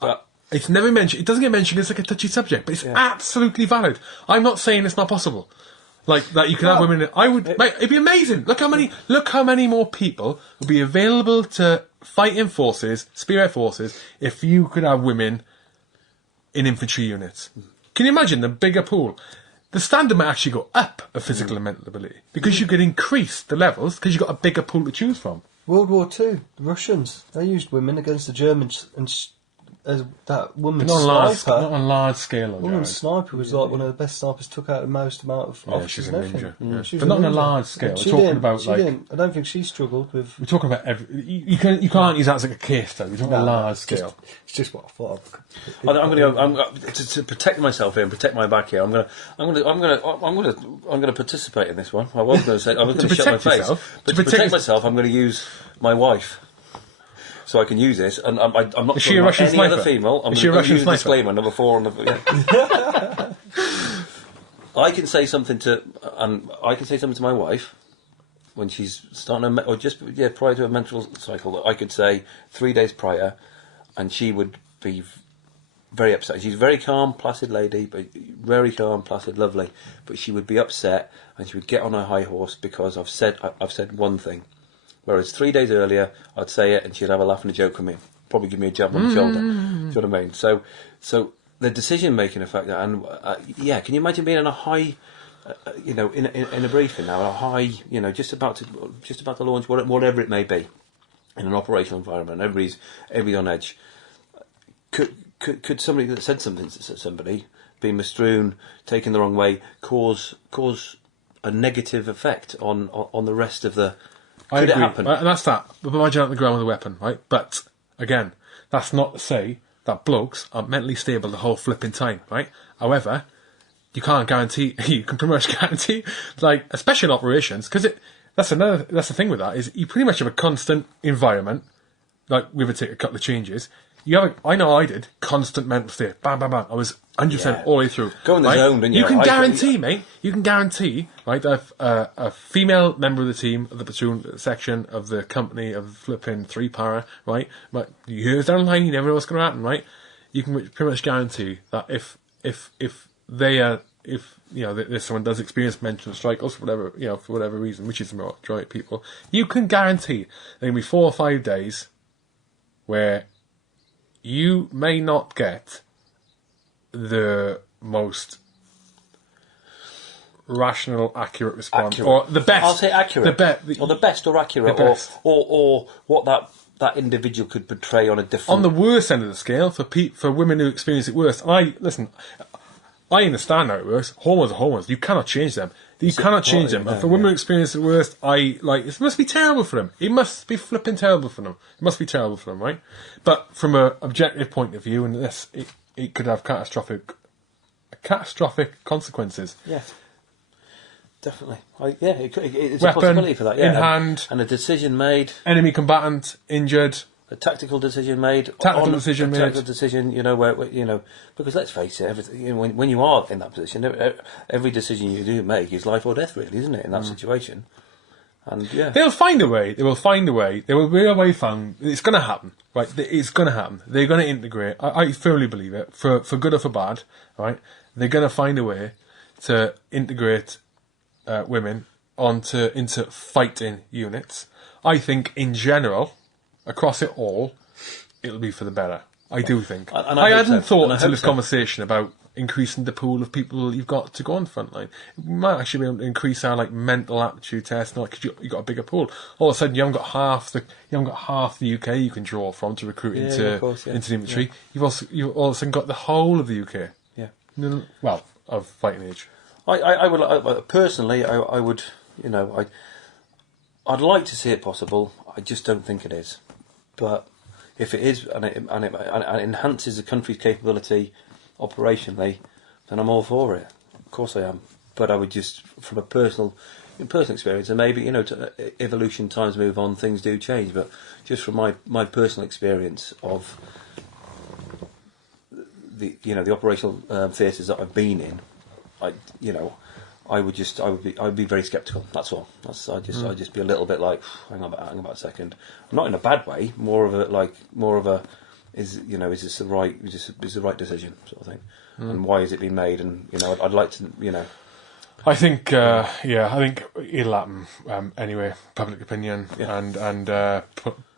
But it's never mentioned. It doesn't get mentioned. It's like a touchy subject, but it's absolutely valid. I'm not saying it's not possible. Like that, you can have women. Mate, it'd be amazing. Look how many more people would be available to fight in forces, spearhead forces, if you could have women in infantry units. Can you imagine the bigger pool? The standard might actually go up of physical and mental ability because you could increase the levels because you've got a bigger pool to choose from. World War II, the Russians, they used women against the Germans, and as that woman sniper. Not on large scale. Woman sniper was like one of the best snipers. Took out the most amount of officers. She's a and everything. ninja. But not on a large scale. We're talking about I don't think she struggled with. We're talking about you can't use that as like a case study. We're talking about large scale. It's just what I thought. I'm going to protect myself here and protect my back here. I'm going to participate in this one. I was going to say I was going to shut my face, but to protect myself, I'm going to use my wife. So I can use this, and I'm not talking about any other female. I'm going to use disclaimer number 4 on the. Yeah. I can say something to my wife when she's starting or just prior to a menstrual cycle. That I could say 3 days prior, and she would be very upset. She's a very calm, placid lady, but very calm, placid, lovely. But she would be upset, and she would get on her high horse because I've said one thing. Whereas 3 days earlier, I'd say it and she'd have a laugh and a joke with me. Probably give me a jab on the shoulder. Do you know what I mean? So the decision-making effect, and can you imagine being in a high, in a briefing now, a high, just about to launch, whatever it may be, in an operational environment, everybody's on edge. Could somebody that said something to somebody, being misstrewn, taken the wrong way, cause a negative effect on the rest of the... Could it happen? And that's that. But imagine out on the ground with a weapon, right? But, again, that's not to say that blokes are mentally stable the whole flipping time, right? However, you can't guarantee, you can pretty much guarantee, like, especially in operations, because that's the thing with that, is you pretty much have a constant environment, like, we would take a couple of changes. I know I did, constant mental state. Bam, bam, bam. I was 100% all the way through. Go in the zone, didn't you? You can guarantee, mate, right, that a female member of the team, of the platoon section, of the company, of flipping 3 para, right, but years down the line, you never know what's going to happen, right? You can pretty much guarantee that if someone does experience mental cycles for whatever reason, which is the majority of people, you can guarantee there can be 4 or 5 days where you may not get the most rational, accurate response, or the best. I'll say accurate, or the best or accurate, or what that individual could portray on a different. On the worst end of the scale, for women who experience it worse. I understand how it works. Hormones are hormones. You cannot change them. You cannot change them. And for women who experience it worst, it must be terrible for them. It must be flipping terrible for them. It must be terrible for them, right? But from an objective point of view, and it could have catastrophic consequences. Yes, definitely. It's Weapon, a possibility for that. Yeah, in hand, and a decision made. Enemy combatant injured. a tactical decision made. Tactical decision made. Tactical decision, where because let's face it, everything, when you are in that position, every decision you do make is life or death, really, isn't it? In that situation, and they'll find a way. They will find a way. There will be a way found. It's going to happen, right? It's going to happen. They're going to integrate. I firmly believe it, for good or for bad, right? They're going to find a way to integrate women into fighting units. I think, in general, across it all, it'll be for the better. I do think. And I hadn't thought until this conversation about increasing the pool of people you've got to go on the front line. We might actually be able to increase our mental aptitude test, because you've got a bigger pool. All of a sudden, you haven't got half the UK you can draw from to recruit into the infantry. Yeah. You've all of a sudden got the whole of the UK. Yeah. Well, of fighting age. I would personally. I would. I'd like to see it possible. I just don't think it is. But if it is, and it enhances the country's capability operationally, then I'm all for it. Of course I am. But I would just, from a personal experience, and maybe evolution, times move on, things do change. But just from my personal experience of the operational theatres that I've been in, I would be very sceptical. That's all. I'd just be a little bit like, hang on about a second. Not in a bad way. More of a is this the right decision sort of thing, and why is it being made? And I'd like to I think I think it'll happen anyway. Public opinion and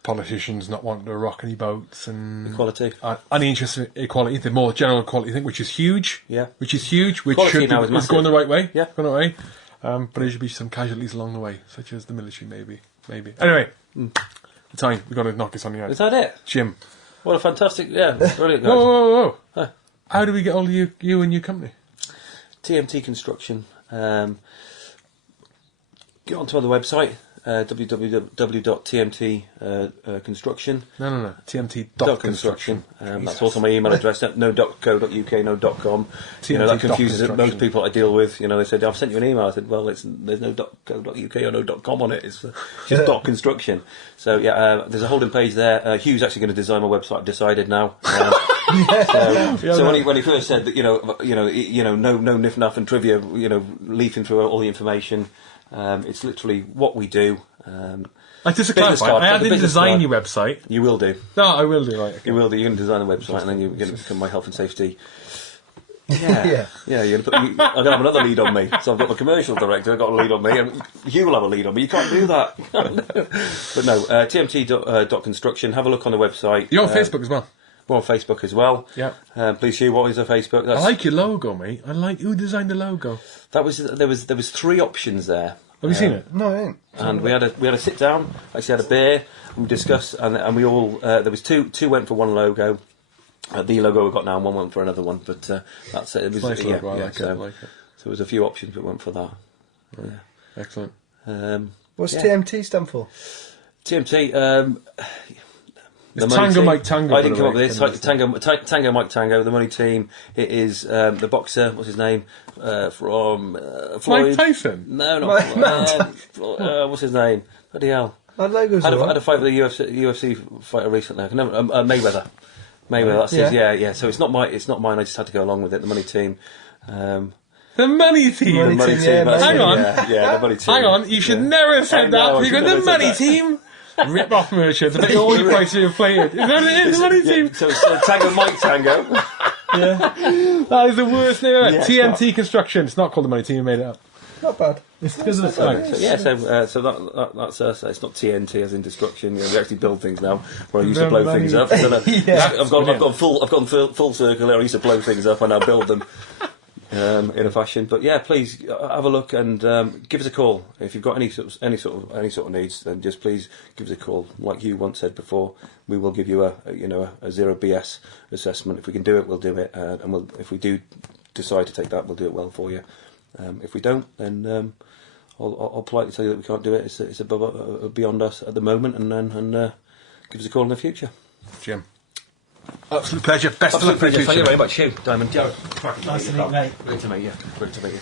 politicians not wanting to rock any boats and equality, any interest in equality, the more general equality thing, which is huge. Yeah, which should be, is going the right way. Yeah, going the right way. But there should be some casualties along the way, such as the military, maybe. Anyway, the time we've got to knock this on the head. Is that it, Jim? What a fantastic, brilliant. Guys. Whoa! Huh. How do we get hold of you and your company? TMT Construction. Get onto the website, www.tmt construction. No. TMT.construction. That's also my email address. No .co.uk, no .com. That confuses most people I deal with. They said, I've sent you an email. I said, well, there's no .co.uk or no .com on it. It's just .construction. So, there's a holding page there. Hugh's actually going to design my website, I've decided now. So when he first said that, no niff naff and trivia, leafing through all the information, it's literally what we do. Just to clarify, I didn't design your website. You will do. No, I will do. Right, okay. You will do. You're going to design the website, and then you're going to become my health and safety. Yeah. You're going to have another lead on me. So I've got the commercial director. I've got a lead on me, and you will have a lead on me. You can't do that. But no, tmt.construction. Have a look on the website. You're on Facebook as well. We're on Facebook as well. Yeah. Please, Hugh, what is our Facebook? I like your logo, mate. Who designed the logo? There was 3 options there. Have you seen it? No, I ain't. And we had a sit down. Actually, had a beer. And we discussed, and we all there was two went for one logo. The logo we've got now, and one went for another one. But that's it. It was nice logo. I like it. So there was a few options, but went for that. Yeah. Excellent. What's TMT stand for? TMT. It's Tango Mike Tango. I didn't come up with this. Tango Mike Tango. The money team. It is the boxer. What's his name? From Floyd. Mike Tyson. No, not what's his name? Bloody hell. My logo's had a fight with a UFC fighter recently. Mayweather. That's his. Yeah. So it's not mine. I just had to go along with it. The money team. The money team. The money team. Hang on. Yeah, the money team. Hang on. You should never have said that. You got the money team. Rip off merchants. I bet all your prices are inflated. Is that it? The money team. So it's Tango Mike Tango. Yeah. That is the worst name ever. TMT Construction. It's not called the money team. You made it up. Not bad. It's because of the So that's us. It's not TNT as in destruction. We actually build things now. Where I used to blow things up. So I've gone full circle. I used to blow things up and I build them. In a fashion, but please have a look and give us a call if you've got any sort of needs. Then just please give us a call. Like you once said before, we will give you a zero BS assessment. If we can do it, we'll do it, and if we do decide to take that, we'll do it well for you. If we don't, then I'll politely tell you that we can't do it. It's above beyond us at the moment, and give us a call in the future. Jim. Absolute pleasure. Best of luck for the future. Thank you very much, Hugh. Diamond. Nice to meet you, mate. Great to meet you.